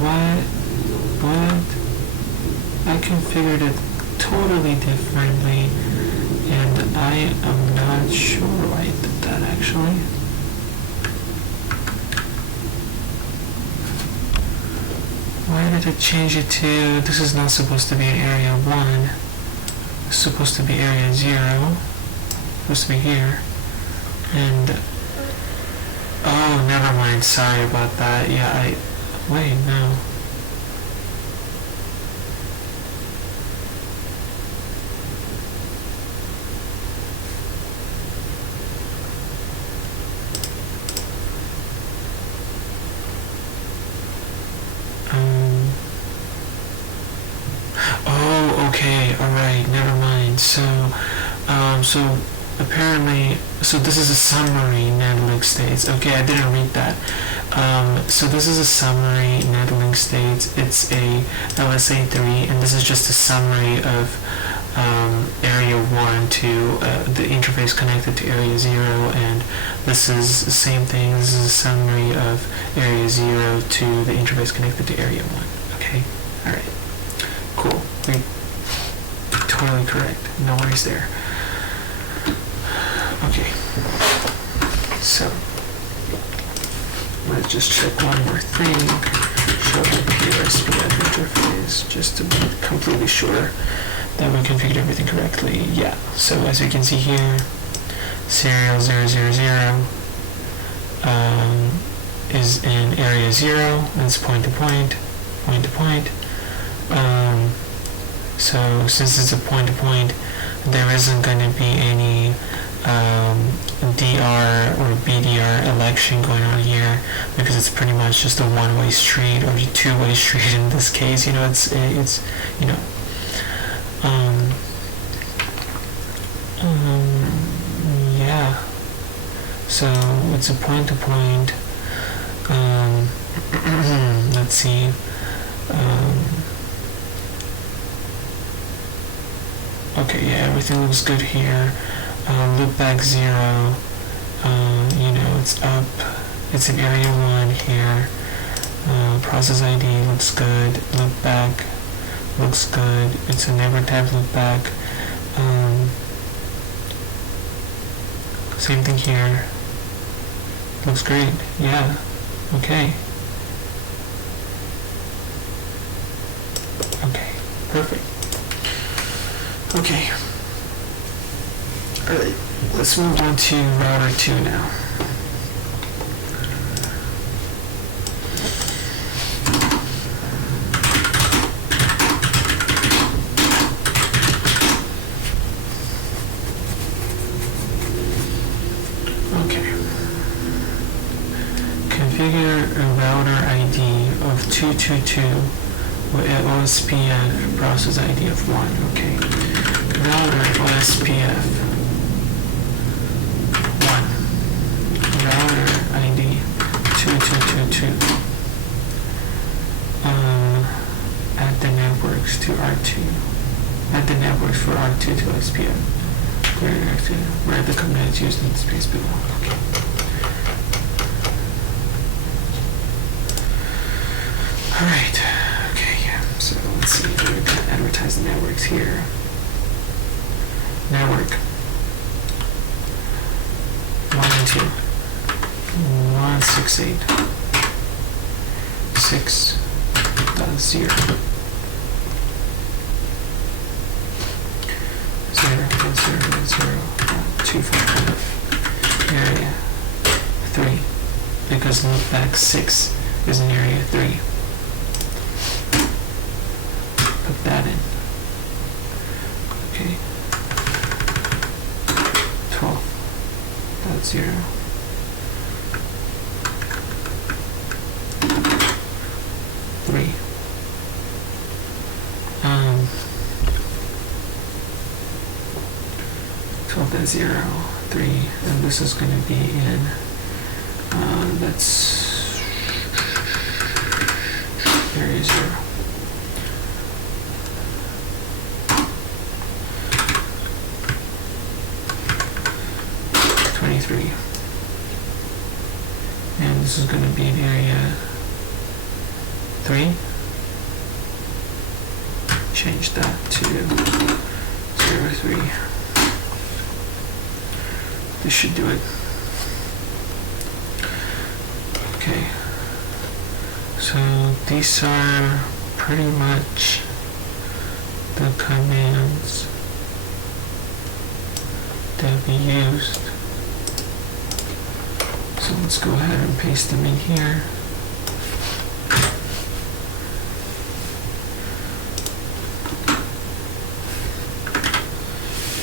What? I configured it totally differently, and I am not sure why I did that actually. Why did it change it to, this is not supposed to be in area 1, it's supposed to be area 0, supposed to be here, and, oh, never mind, sorry about that, yeah, wait, no. Okay, alright, never mind. So apparently, so this is a summary netlink states. Okay, I didn't read that. So this is a summary netlink states. It's a LSA3, and this is just a summary of area 1 to the interface connected to area 0, and this is the same thing. This is a summary of area 0 to the interface connected to area 1. Okay, alright, cool. Totally correct. No worries there. Okay. So let's just check one more thing. Show the OSPF interface just to be completely sure that we configured everything correctly. Yeah. So as you can see here, serial 000 is in area 0. It's point to point. So since it's a point-to-point, there isn't going to be any DR or BDR election going on here, because it's pretty much just a one-way street or a two-way street in this case. You know, it's you know. Yeah. So it's a point-to-point. Let's see. Okay, yeah, everything looks good here. Loopback 0, you know, it's up. It's in area 1 here. Process ID looks good. Loopback looks good. It's a never tab loopback. Same thing here. Looks great. Yeah. Okay. Okay. Perfect. Okay. Alright, let's move on to router 2 now. Okay. Configure a router ID of 222 with an OSPF process ID of 1. Okay. Router OSPF 1. Router ID 2222. Add the networks to R2. Add the networks for R2 to OSPF. Where the command is used in the space below. Okay. Alright, okay, so let's see, we're gonna advertise the networks here. Network 1 and 2, 168.6.0, 0.0.0.255, area 3, because loopback 6 is in area 3. Put that in. Okay. 12.0. 3. 12.03, and this is going to be in, that's area 0. And this is going to be in area 3. Change that to 0.3. This should do it. Okay. So these are pretty much the commands that we used. So let's go ahead and paste them in here.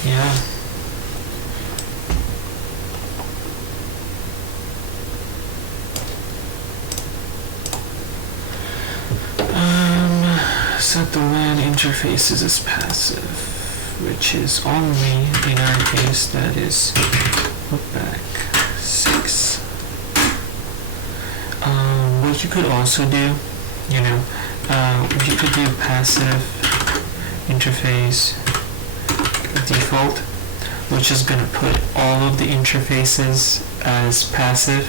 Yeah. Set the LAN interfaces as passive, which is only, in our case, that is loopback 6. What you could also do, you could do passive interface default, which is going to put all of the interfaces as passive,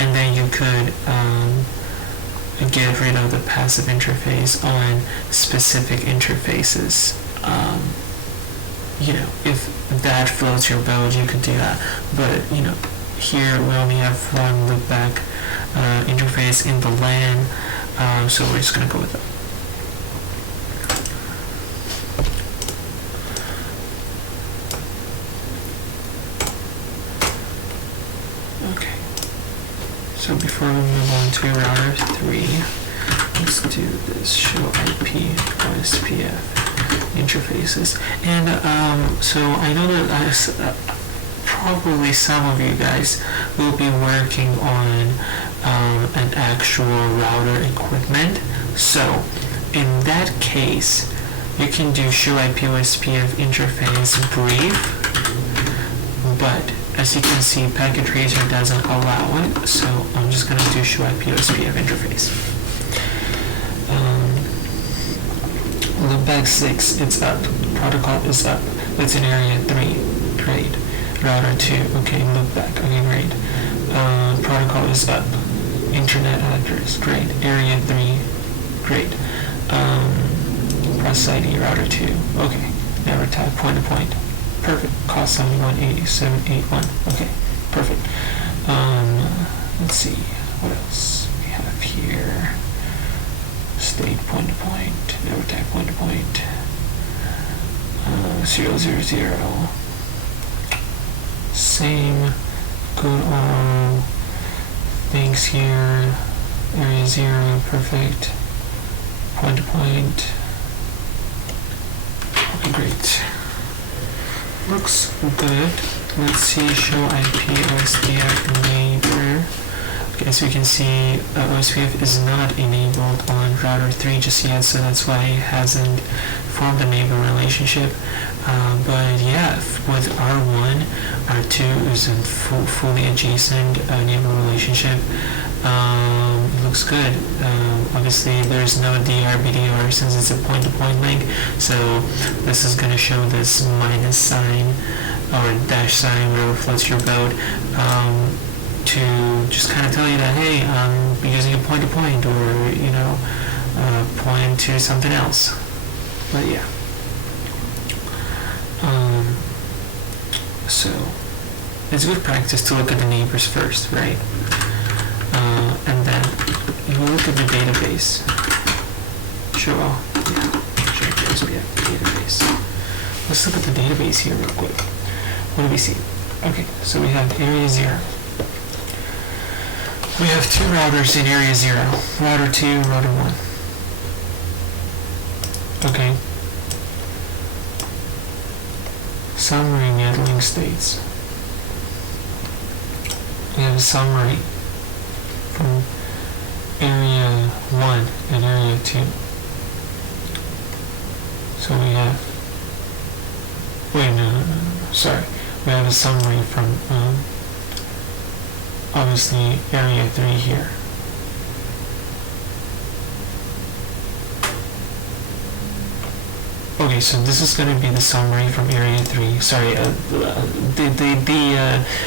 and then you could get rid of the passive interface on specific interfaces. If that floats your boat, you could do that. But here we only have one loopback interface in the LAN, so we're just gonna go with that. Okay. So before we move on to router 3, let's do this show IP OSPF interfaces. And so I know that probably some of you guys will be working on an actual router equipment. So in that case, you can do show IP OSPF interface brief, but as you can see, Packet Tracer doesn't allow it, so I'm just going to do show IP OSPF interface. Loopback 6, it's up. Protocol is up. It's in area 3. Great. Router 2, okay, loopback. Okay, great. Protocol is up. Internet address, great. Area 3, great. Process ID, router 2, okay. Network type, point-to-point. Perfect. Cost 718781. Okay, perfect. Let's see what else we have here. State point-to-point, network type point-to-point. 000. Same good all things here. Area 0, perfect. Point-to-point. Okay, great. Looks good. Let's see show IP OSPF neighbor. Okay, as we can see, OSPF is not enabled on router 3 just yet, so that's why it hasn't formed a neighbor relationship. But yeah, with R1, R2 is a fully adjacent neighbor relationship. It looks good. Obviously there's no DRBDR since it's a point-to-point link, so this is going to show this minus sign or dash sign, whatever floats your boat, to just kind of tell you that, hey, I'm using a point-to-point, or point to something else. But yeah. So it's good practice to look at the neighbors first, right? And then you look at the database. Show OSPF database. Let's look at the database here real quick. What do we see? Okay, so we have area 0. We have 2 routers in area 0, router 2, router 1. Okay. Summary handling states. We have a summary from area 1 and area 2. So we have, sorry. We have a summary from, obviously, area 3 here. Okay, so this is going to be the summary from area 3. Sorry, the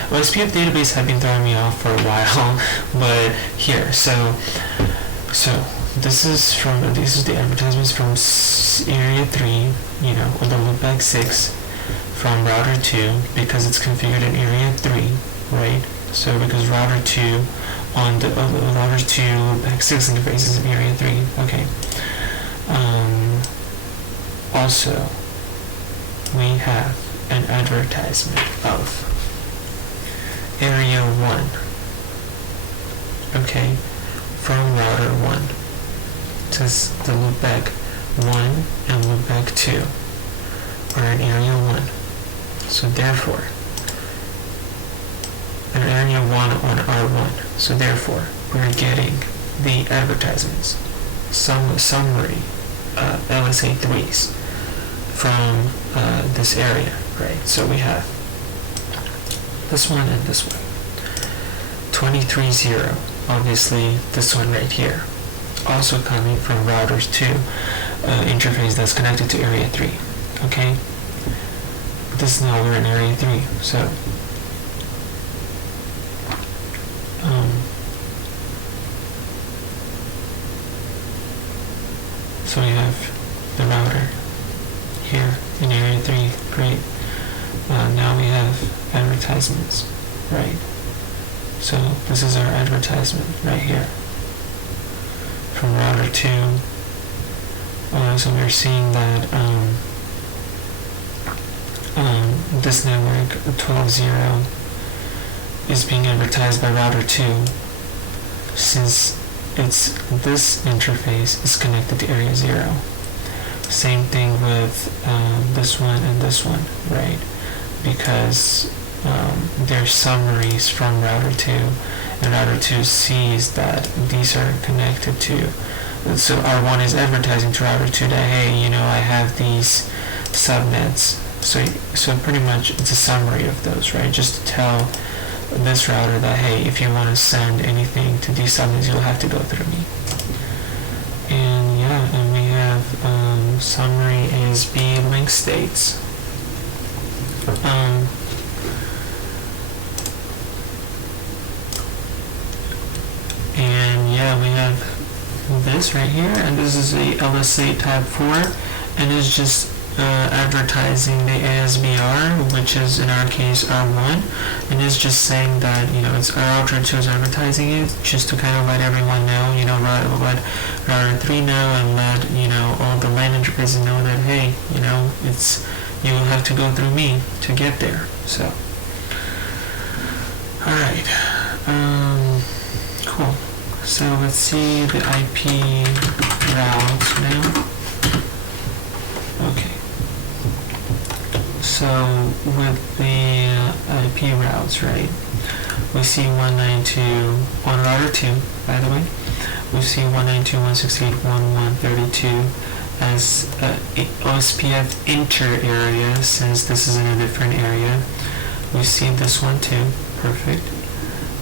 OSPF database had been throwing me off for a while, but here, so this is the advertisements from area 3, with the loopback 6 from router 2, because it's configured in area 3, right? So because router 2 on the router 2 loopback 6 interface is in area 3, okay. Also, we have an advertisement of area 1, okay, from router 1. It says the loopback 1 and loopback 2 are in area 1. So therefore, an area 1 on R1. So therefore, we're getting the advertisements, summary LSA 3s from this area, right? So we have this one and this one. 23.0, obviously this one right here, also coming from routers 2 interface that's connected to area 3, okay? This is now we're in area 3, so we have the router here in area 3, great. Now we have advertisements, right? So this is our advertisement right here from router 2. So we're seeing that this network 12.0 is being advertised by router 2 since this interface is connected to area 0. Same thing with this one and this one, right? Because they're summaries from router 2, and router 2 sees that these are connected to. So R1 is advertising to router 2 that, hey, I have these subnets. So pretty much it's a summary of those, right? Just to tell this router that, hey, if you want to send anything to these subnets, you'll have to go through me. And yeah, and we have summary ASB link states. And yeah, we have this right here, and this is a LSA tab 4, and it's just advertising the ASBR, which is in our case R1, and it's just saying that it's router 2 is advertising it, just to kind of let everyone know, let router 3 know, and let all the LAN interfaces know that, hey, it's you will have to go through me to get there. So all right, cool. So let's see the IP routes now. Okay. So with the IP routes, right, we see 192 on router 2, by the way, we see 192.168.1.1.32 as OSPF inter area, since this is in a different area. We see this one too, perfect.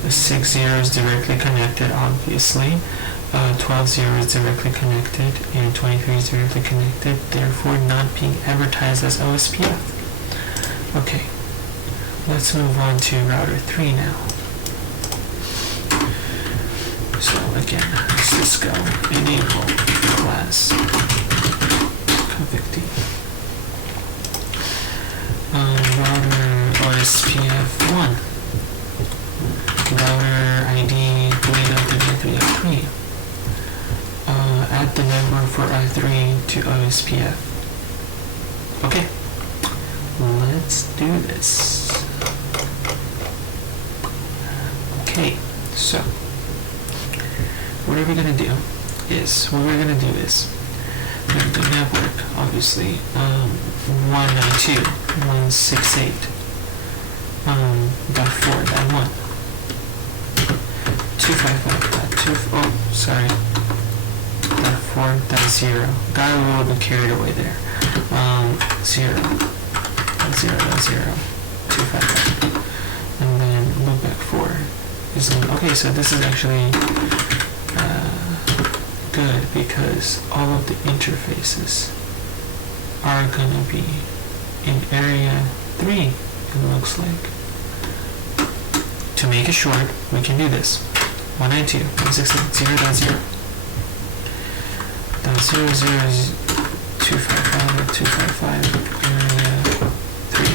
The 60 is directly connected, obviously. 12.0 is directly connected, and 23 is directly connected, therefore not being advertised as OSPF. Okay, let's move on to router 3 now. So again, Cisco enable class convicting. Router OSPF1. Router ID 3.3.3. Add the network for R3 to OSPF. Okay, let's do this. Okay, so what we're gonna do is we're gonna do the network, obviously, 192.168.4.1 255.4.0. Got a little bit carried away there. 0.0.0.255, and then loopback 4 is okay. So this is actually good because all of the interfaces are gonna be in area 3. It looks like. To make it short, we can do this. 192.168.0.0. 0.0.255 area 3.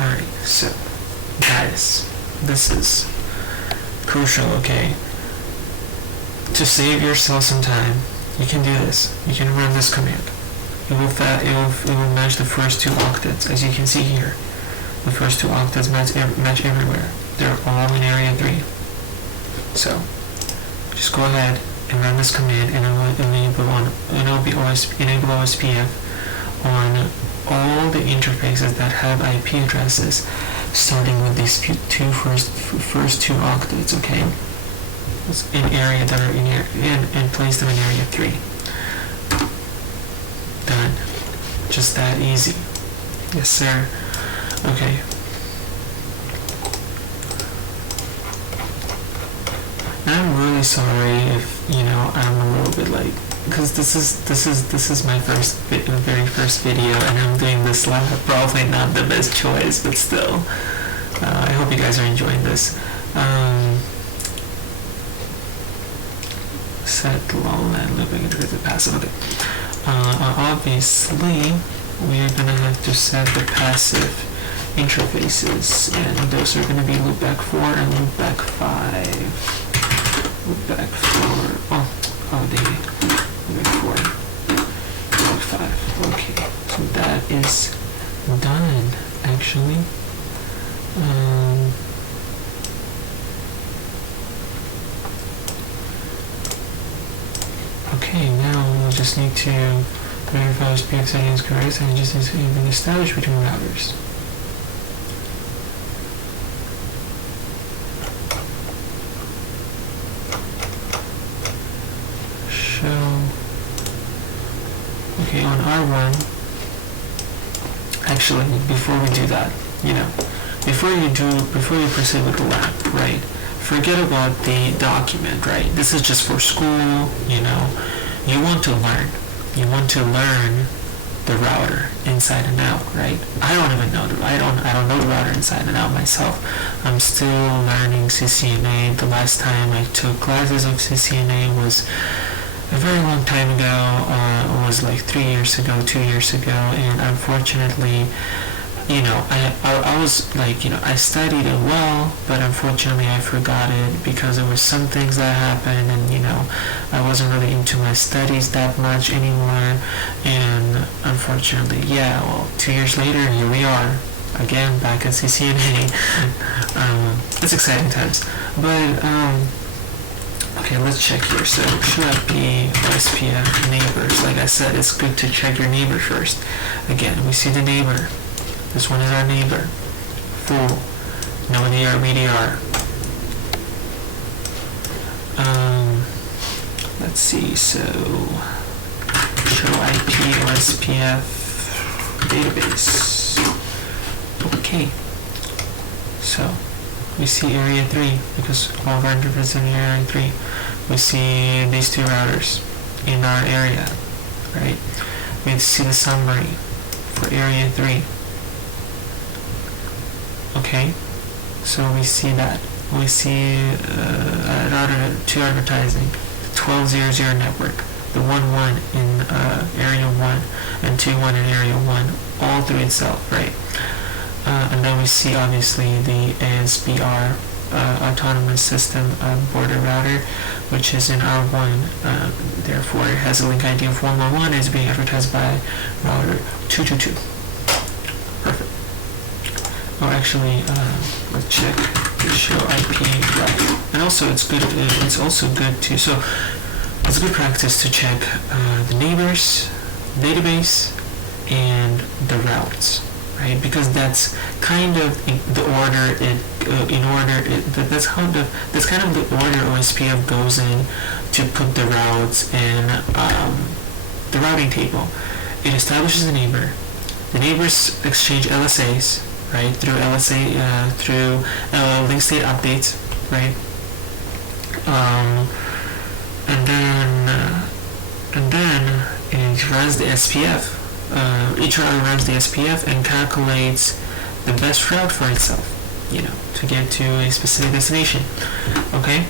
Alright, so guys, this is crucial, okay? To save yourself some time, you can do this. You can run this command. It will match the first 2 octets, as you can see here. The first 2 octets match everywhere. They're all in area 3. So just go ahead and run this command, and it will enable OSPF on all the interfaces that have IP addresses starting with these first 2 octets, okay? In area that are and place them in area 3. Done. Just that easy. Yes, sir. Okay. I'm really sorry if I'm a little bit like, because this is my very first video, and I'm doing this live. Probably not the best choice, but still, I hope you guys are enjoying this. Set lowland looping into passive. Okay. Obviously, we are gonna have to set the passive interfaces, and those are gonna be loopback 4 and loopback 5. Loopback 4. Loopback 4. Loopback 5. Okay, so that is done actually. Okay, now we'll just need to verify OSPF settings correct, and just need to even establish between routers. Okay, on R1, actually, before we do that, before you proceed with the lab, right, forget about the document, right? This is just for school, you want to learn. You want to learn the router inside and out, right? I don't even know I don't know the router inside and out myself. I'm still learning CCNA. The last time I took classes of CCNA was a very long time ago. It was like 3 years ago, 2 years ago, and unfortunately, I was like, I studied it well, but unfortunately I forgot it because there were some things that happened, and I wasn't really into my studies that much anymore, and unfortunately, 2 years later, here we are again back at CCNA. It's exciting times, but okay, let's check here. So should I be OSPF neighbors? Like I said, it's good to check your neighbor first. Again, we see the neighbor. This one is our neighbor. Full. No VDR. Let's see. So show IP OSPF database. Okay. So we see area 3 because all of our interfaces are in area 3. We see these 2 routers in our area, right? We see the summary for area 3. Okay, so we see that. we see router 2 advertising, 1200 network, the 11 in area 1 and 21 in area 1, all through itself, right? And then we see obviously the ASBR autonomous system border router, which is in R1, therefore it has a link ID of 111, is being advertised by router 222. Perfect. Oh, actually, let's check the show IP route. And also, it's good. It's also good to it's a good practice to check the neighbors, database, and the routes, right? Because that's kind of the order that's kind of the order OSPF goes in to put the routes in the routing table. It establishes the neighbor. The neighbors exchange LSAs, right, through LSA, through link state updates, right, and then it runs the SPF. Each router runs the SPF and calculates the best route for itself, to get to a specific destination. Okay,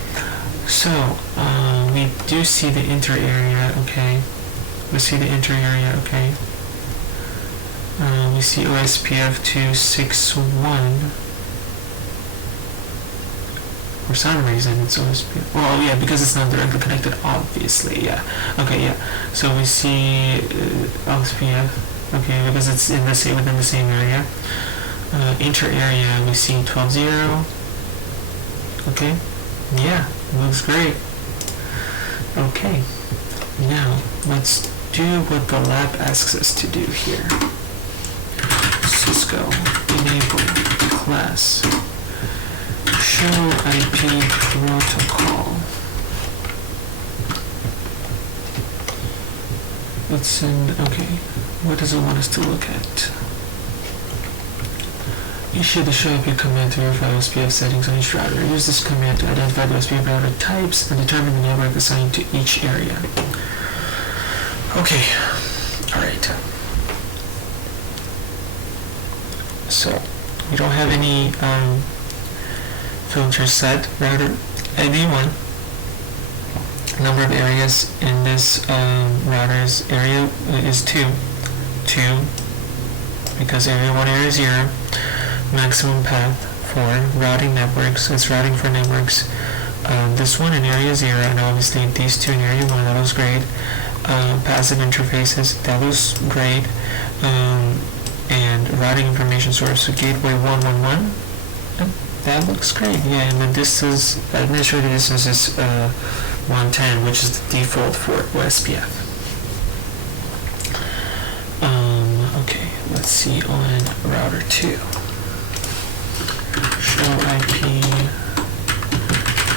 so we do see the inter area. Okay, we see the inter area. Okay. We see OSPF2 6.1. For some reason it's OSPF. Well, yeah, because it's not directly connected, obviously. Yeah. Okay. Yeah. So we see OSPF. Okay, because it's within the same area. Inter area we see 12.0. Okay. Yeah, looks great. Okay. Now let's do what the lab asks us to do here. Cisco enable class show IP protocol. Let's okay, what does it want us to look at? Issue the show IP command to verify OSPF settings on each router. Use this command to identify the OSPF router types and determine the network assigned to each area. Okay, alright. So, we don't have any filters set. Router ID 1. Number of areas in this router's area is 2. 2, because area 1, area 0. Maximum path for routing networks. It's routing for networks. This one in area 0, and obviously these two in area 1. That was great. Passive interfaces. That was great. And routing information source, so gateway 111. That looks great. Yeah, and then this is administrative distance is 110, which is the default for OSPF. Okay, let's see on router 2. Show IP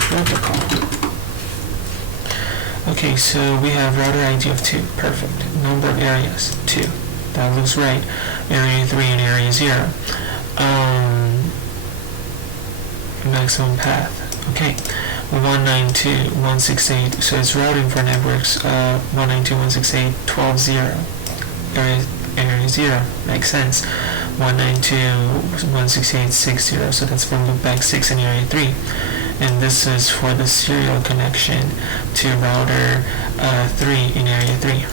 protocol. Okay, so we have router ID of 2. Perfect. Number of areas 2. That looks right. Area 3 and area 0. Maximum path. Okay. 192.168. So it's routing for networks 192.168.12.0. Area 0. Makes sense. 192.168.60. So that's for loopback 6 in area 3. And this is for the serial connection to router 3 in area 3.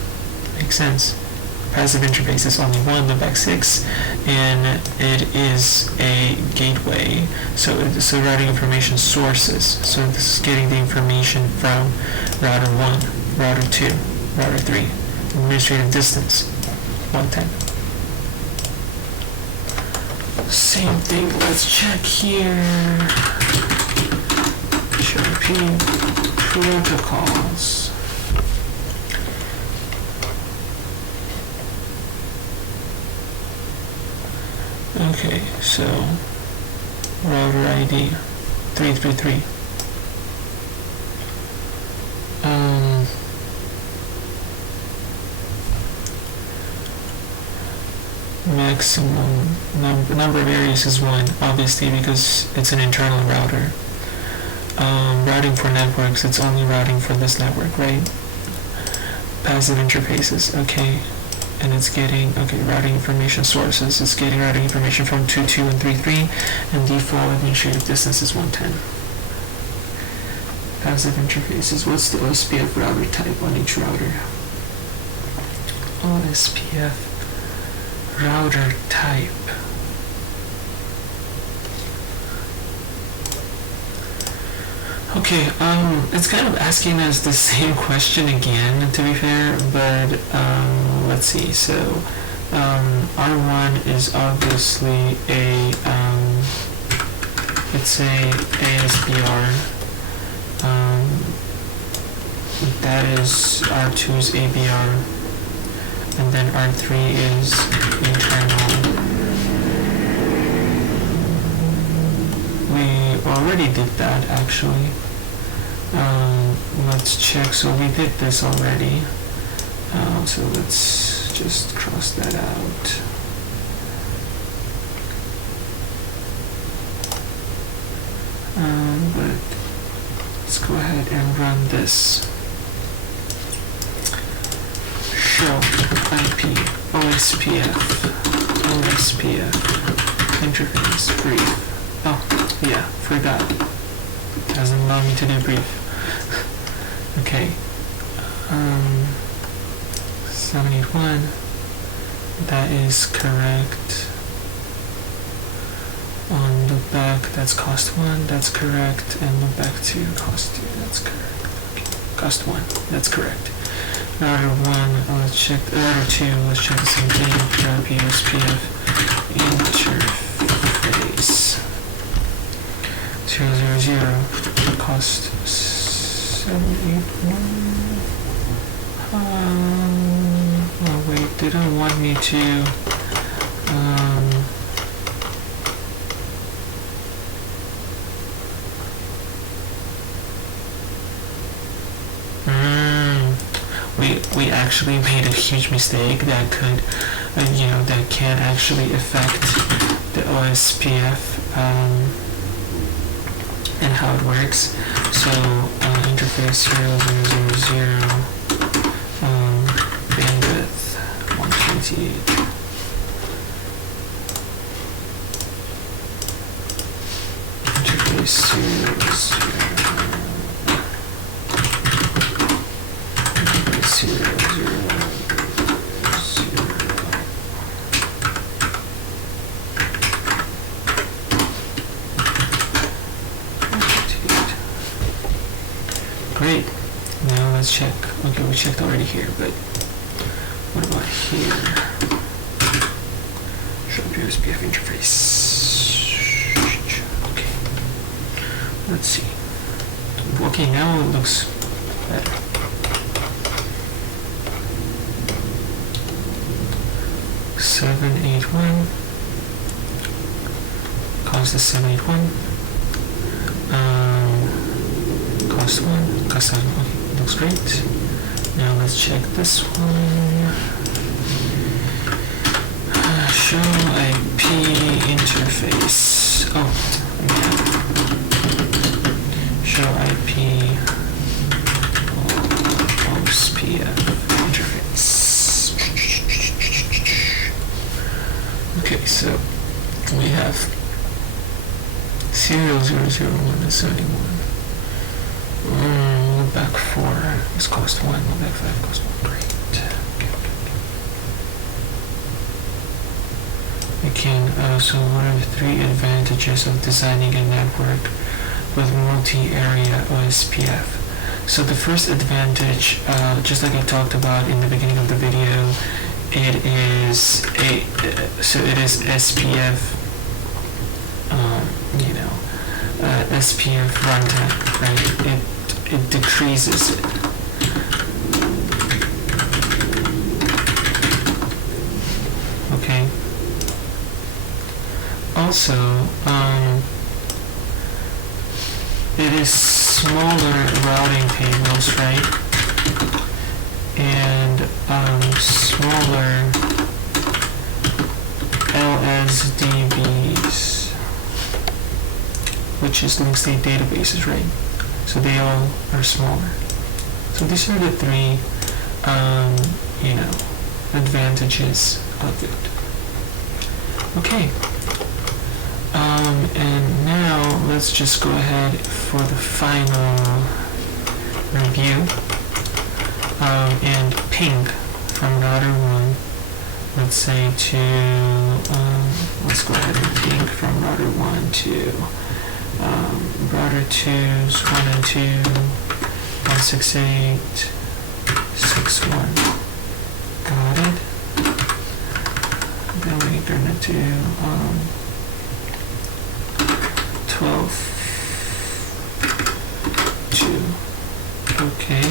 Makes sense. Passive interface is only 1, loopback 6, and it is a gateway. So routing information sources. So this is getting the information from router 1, router 2, router 3. Administrative distance, 110. Same thing, let's check here. IP protocols. Okay, so router ID 333. Maximum number of areas is 1, obviously, because it's an internal router. Routing for networks, it's only routing for this network, right? Passive interfaces, okay. And it's getting, routing information sources. It's getting routing information from 22 and 33, and default administrative distance is 110. passive interfaces. What's the OSPF router type on each router? OSPF router type. Okay, it's kind of asking us the same question again, to be fair, but let's see. So R1 is obviously a it's a ASBR. That is R2's ABR, and then R3 is internal. We already did that actually. Let's check. So we did this already. So let's just cross that out. But let's go ahead and run this. Show IP OSPF interface brief. Oh yeah, forgot. Doesn't allow me to do brief. Okay. 781. That is correct. On the back, that's cost 1, that's correct, and the back 2, cost 2, that's correct. Okay. Cost 1, that's correct. Router 1, let's check, router 2, let's check the same thing. PRP OSPF interface 000, cost 781. Oh wait, they don't want me to we actually made a huge mistake that could that can actually affect the OSPF and how it works. So interface 0000 bandwidth 128. Interface 0000. Great. Now let's check. Okay, we checked already here, but what about here? Show up your OSPF interface. Okay. Let's see. Okay, now it looks better. Seven, 8, 1. Cost is 781. Cost 1, cost 7. Okay, looks great. Now let's check this one. Show IP interface. Oh, yeah. Show IP OSPF interface. Okay, so we have 0001 and 71. Look back 4 is cost 1, look back 5 cost 1. Great. We can also learn 3 advantages of designing a network with multi-area OSPF. So the first advantage, just like I talked about in the beginning of the video, it is SPF, SPF runtime, right? It decreases it. Okay. Also, it is smaller routing tables, right? And smaller LSDBs, which is link state databases, right? So they all are smaller. So these are the 3, advantages of it. Okay. And now let's just go ahead for the final review, and ping from router 1, let's say to, let's go ahead and ping from router 1 to router 2's 1 and 2, 168.61. Got it. Then we're gonna do 12.2. Okay.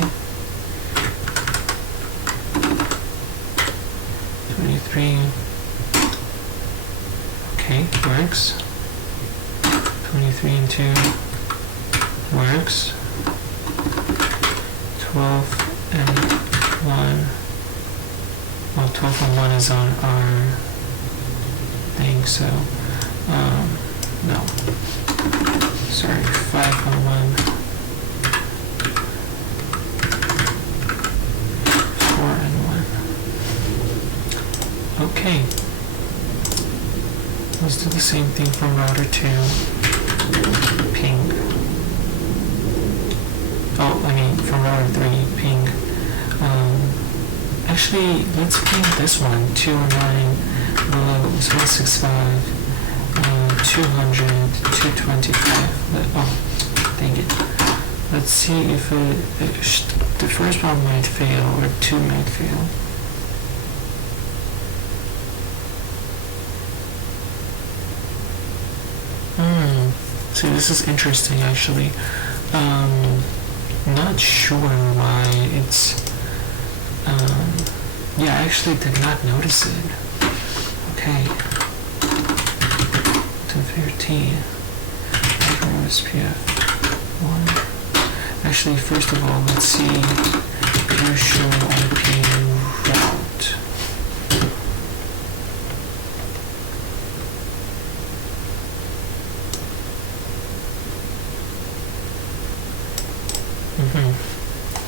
23. Okay, works. 23 and 2 works. 12 and 1. Well, 12 and 1 is on our thing, so no. Sorry, 5 and 1. 4 and 1. Okay. Let's do the same thing from router 2. Ping. Oh, I mean from router 3, ping. Actually, let's ping this one. 209 below 165, 200, 225. Oh, dang it. Let's see if the first one might fail or 2 might fail. So this is interesting, actually. Not sure why it's. Yeah, I actually did not notice it. Okay. 213. OSPF1. Actually, first of all, let's see. Here show IP route.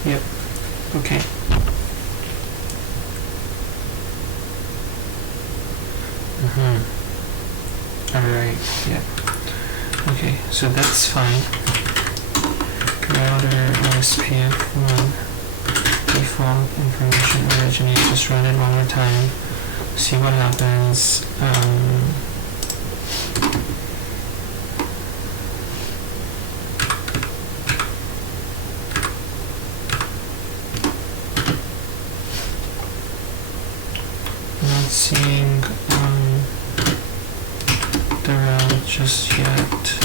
Yep. Okay. Alright, yep. Okay, so that's fine. Router OSPF1 default information originate. Just run it one more time. See what happens. Not seeing the route just yet.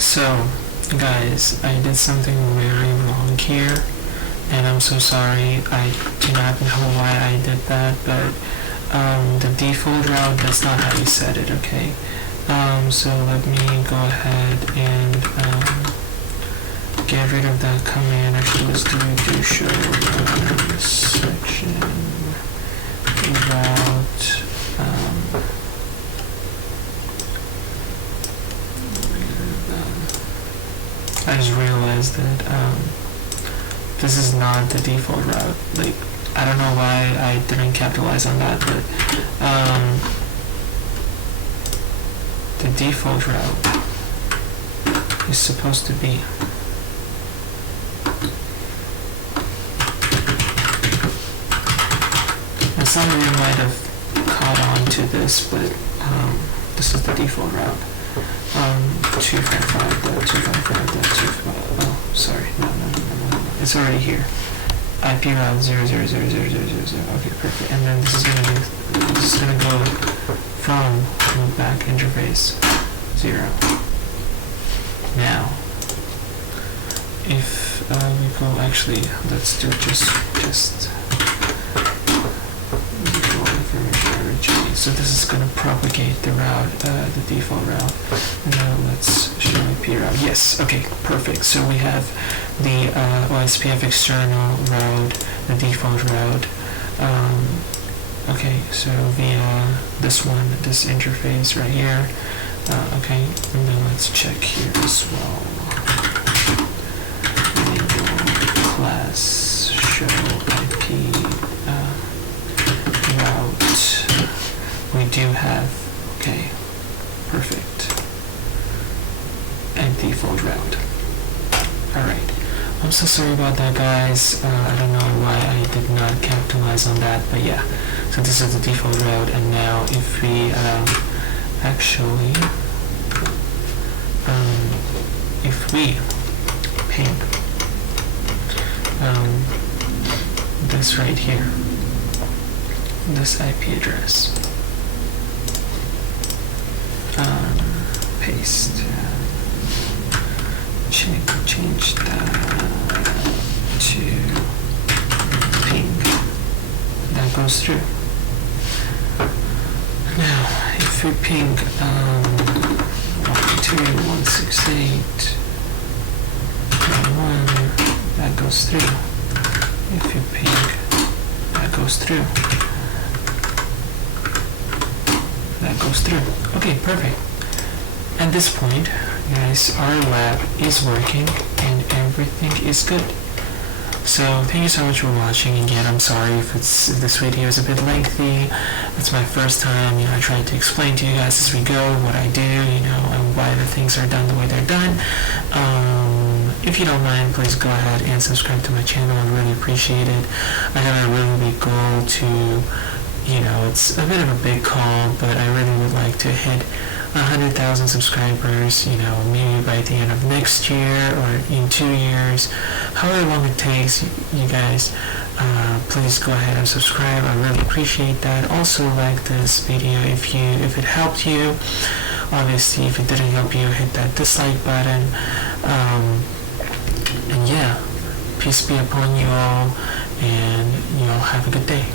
So, guys, I did something very wrong here, and I'm so sorry. I do not know why I did that, but the default route, that's not how you set it, okay? So let me go ahead and get rid of that command. Actually, let's do show section route. I just realized that this is not the default route. Like, I don't know why I didn't capitalize on that, but the default route is supposed to be and some of you might have caught on to this, but this is the default route. 255.255.25. Oh, sorry. No. It's already here. IP route 0000000. Okay, perfect. And then this is gonna go from loopback interface 0. Now, if we go, actually, let's do just so this is going to propagate the route, the default route. And now let's show IP route. Yes, okay, perfect. So we have the OSPF external route, the default route, Okay, so via this interface right here. Okay, and then let's check here as well. Class show IP route. We do have, okay, perfect. And default route. Alright. I'm so sorry about that, guys. I don't know why I did not capitalize on that, but yeah. So this is the default route, and now if we actually if we ping this right here, this IP address, paste, change that to ping, that goes through. Now if we ping 192.168.1, that goes through. If you ping, that goes through. That goes through. Okay, perfect. At this point, guys, our lab is working and everything is good. So thank you so much for watching. Again, I'm sorry if this video is a bit lengthy. It's my first time, I try to explain to you guys as we go what I do, and why the things are done the way they're done. If you don't mind, please go ahead and subscribe to my channel. I really appreciate it. I have a really big goal to, it's a bit of a big call, but I really would like to hit 100,000 subscribers, maybe by the end of next year or in 2 years, however long it takes. You guys, please go ahead and subscribe. I really appreciate that. Also, like this video if it helped you. Obviously, if it didn't help you, hit that dislike button. And yeah, peace be upon you all, and have a good day.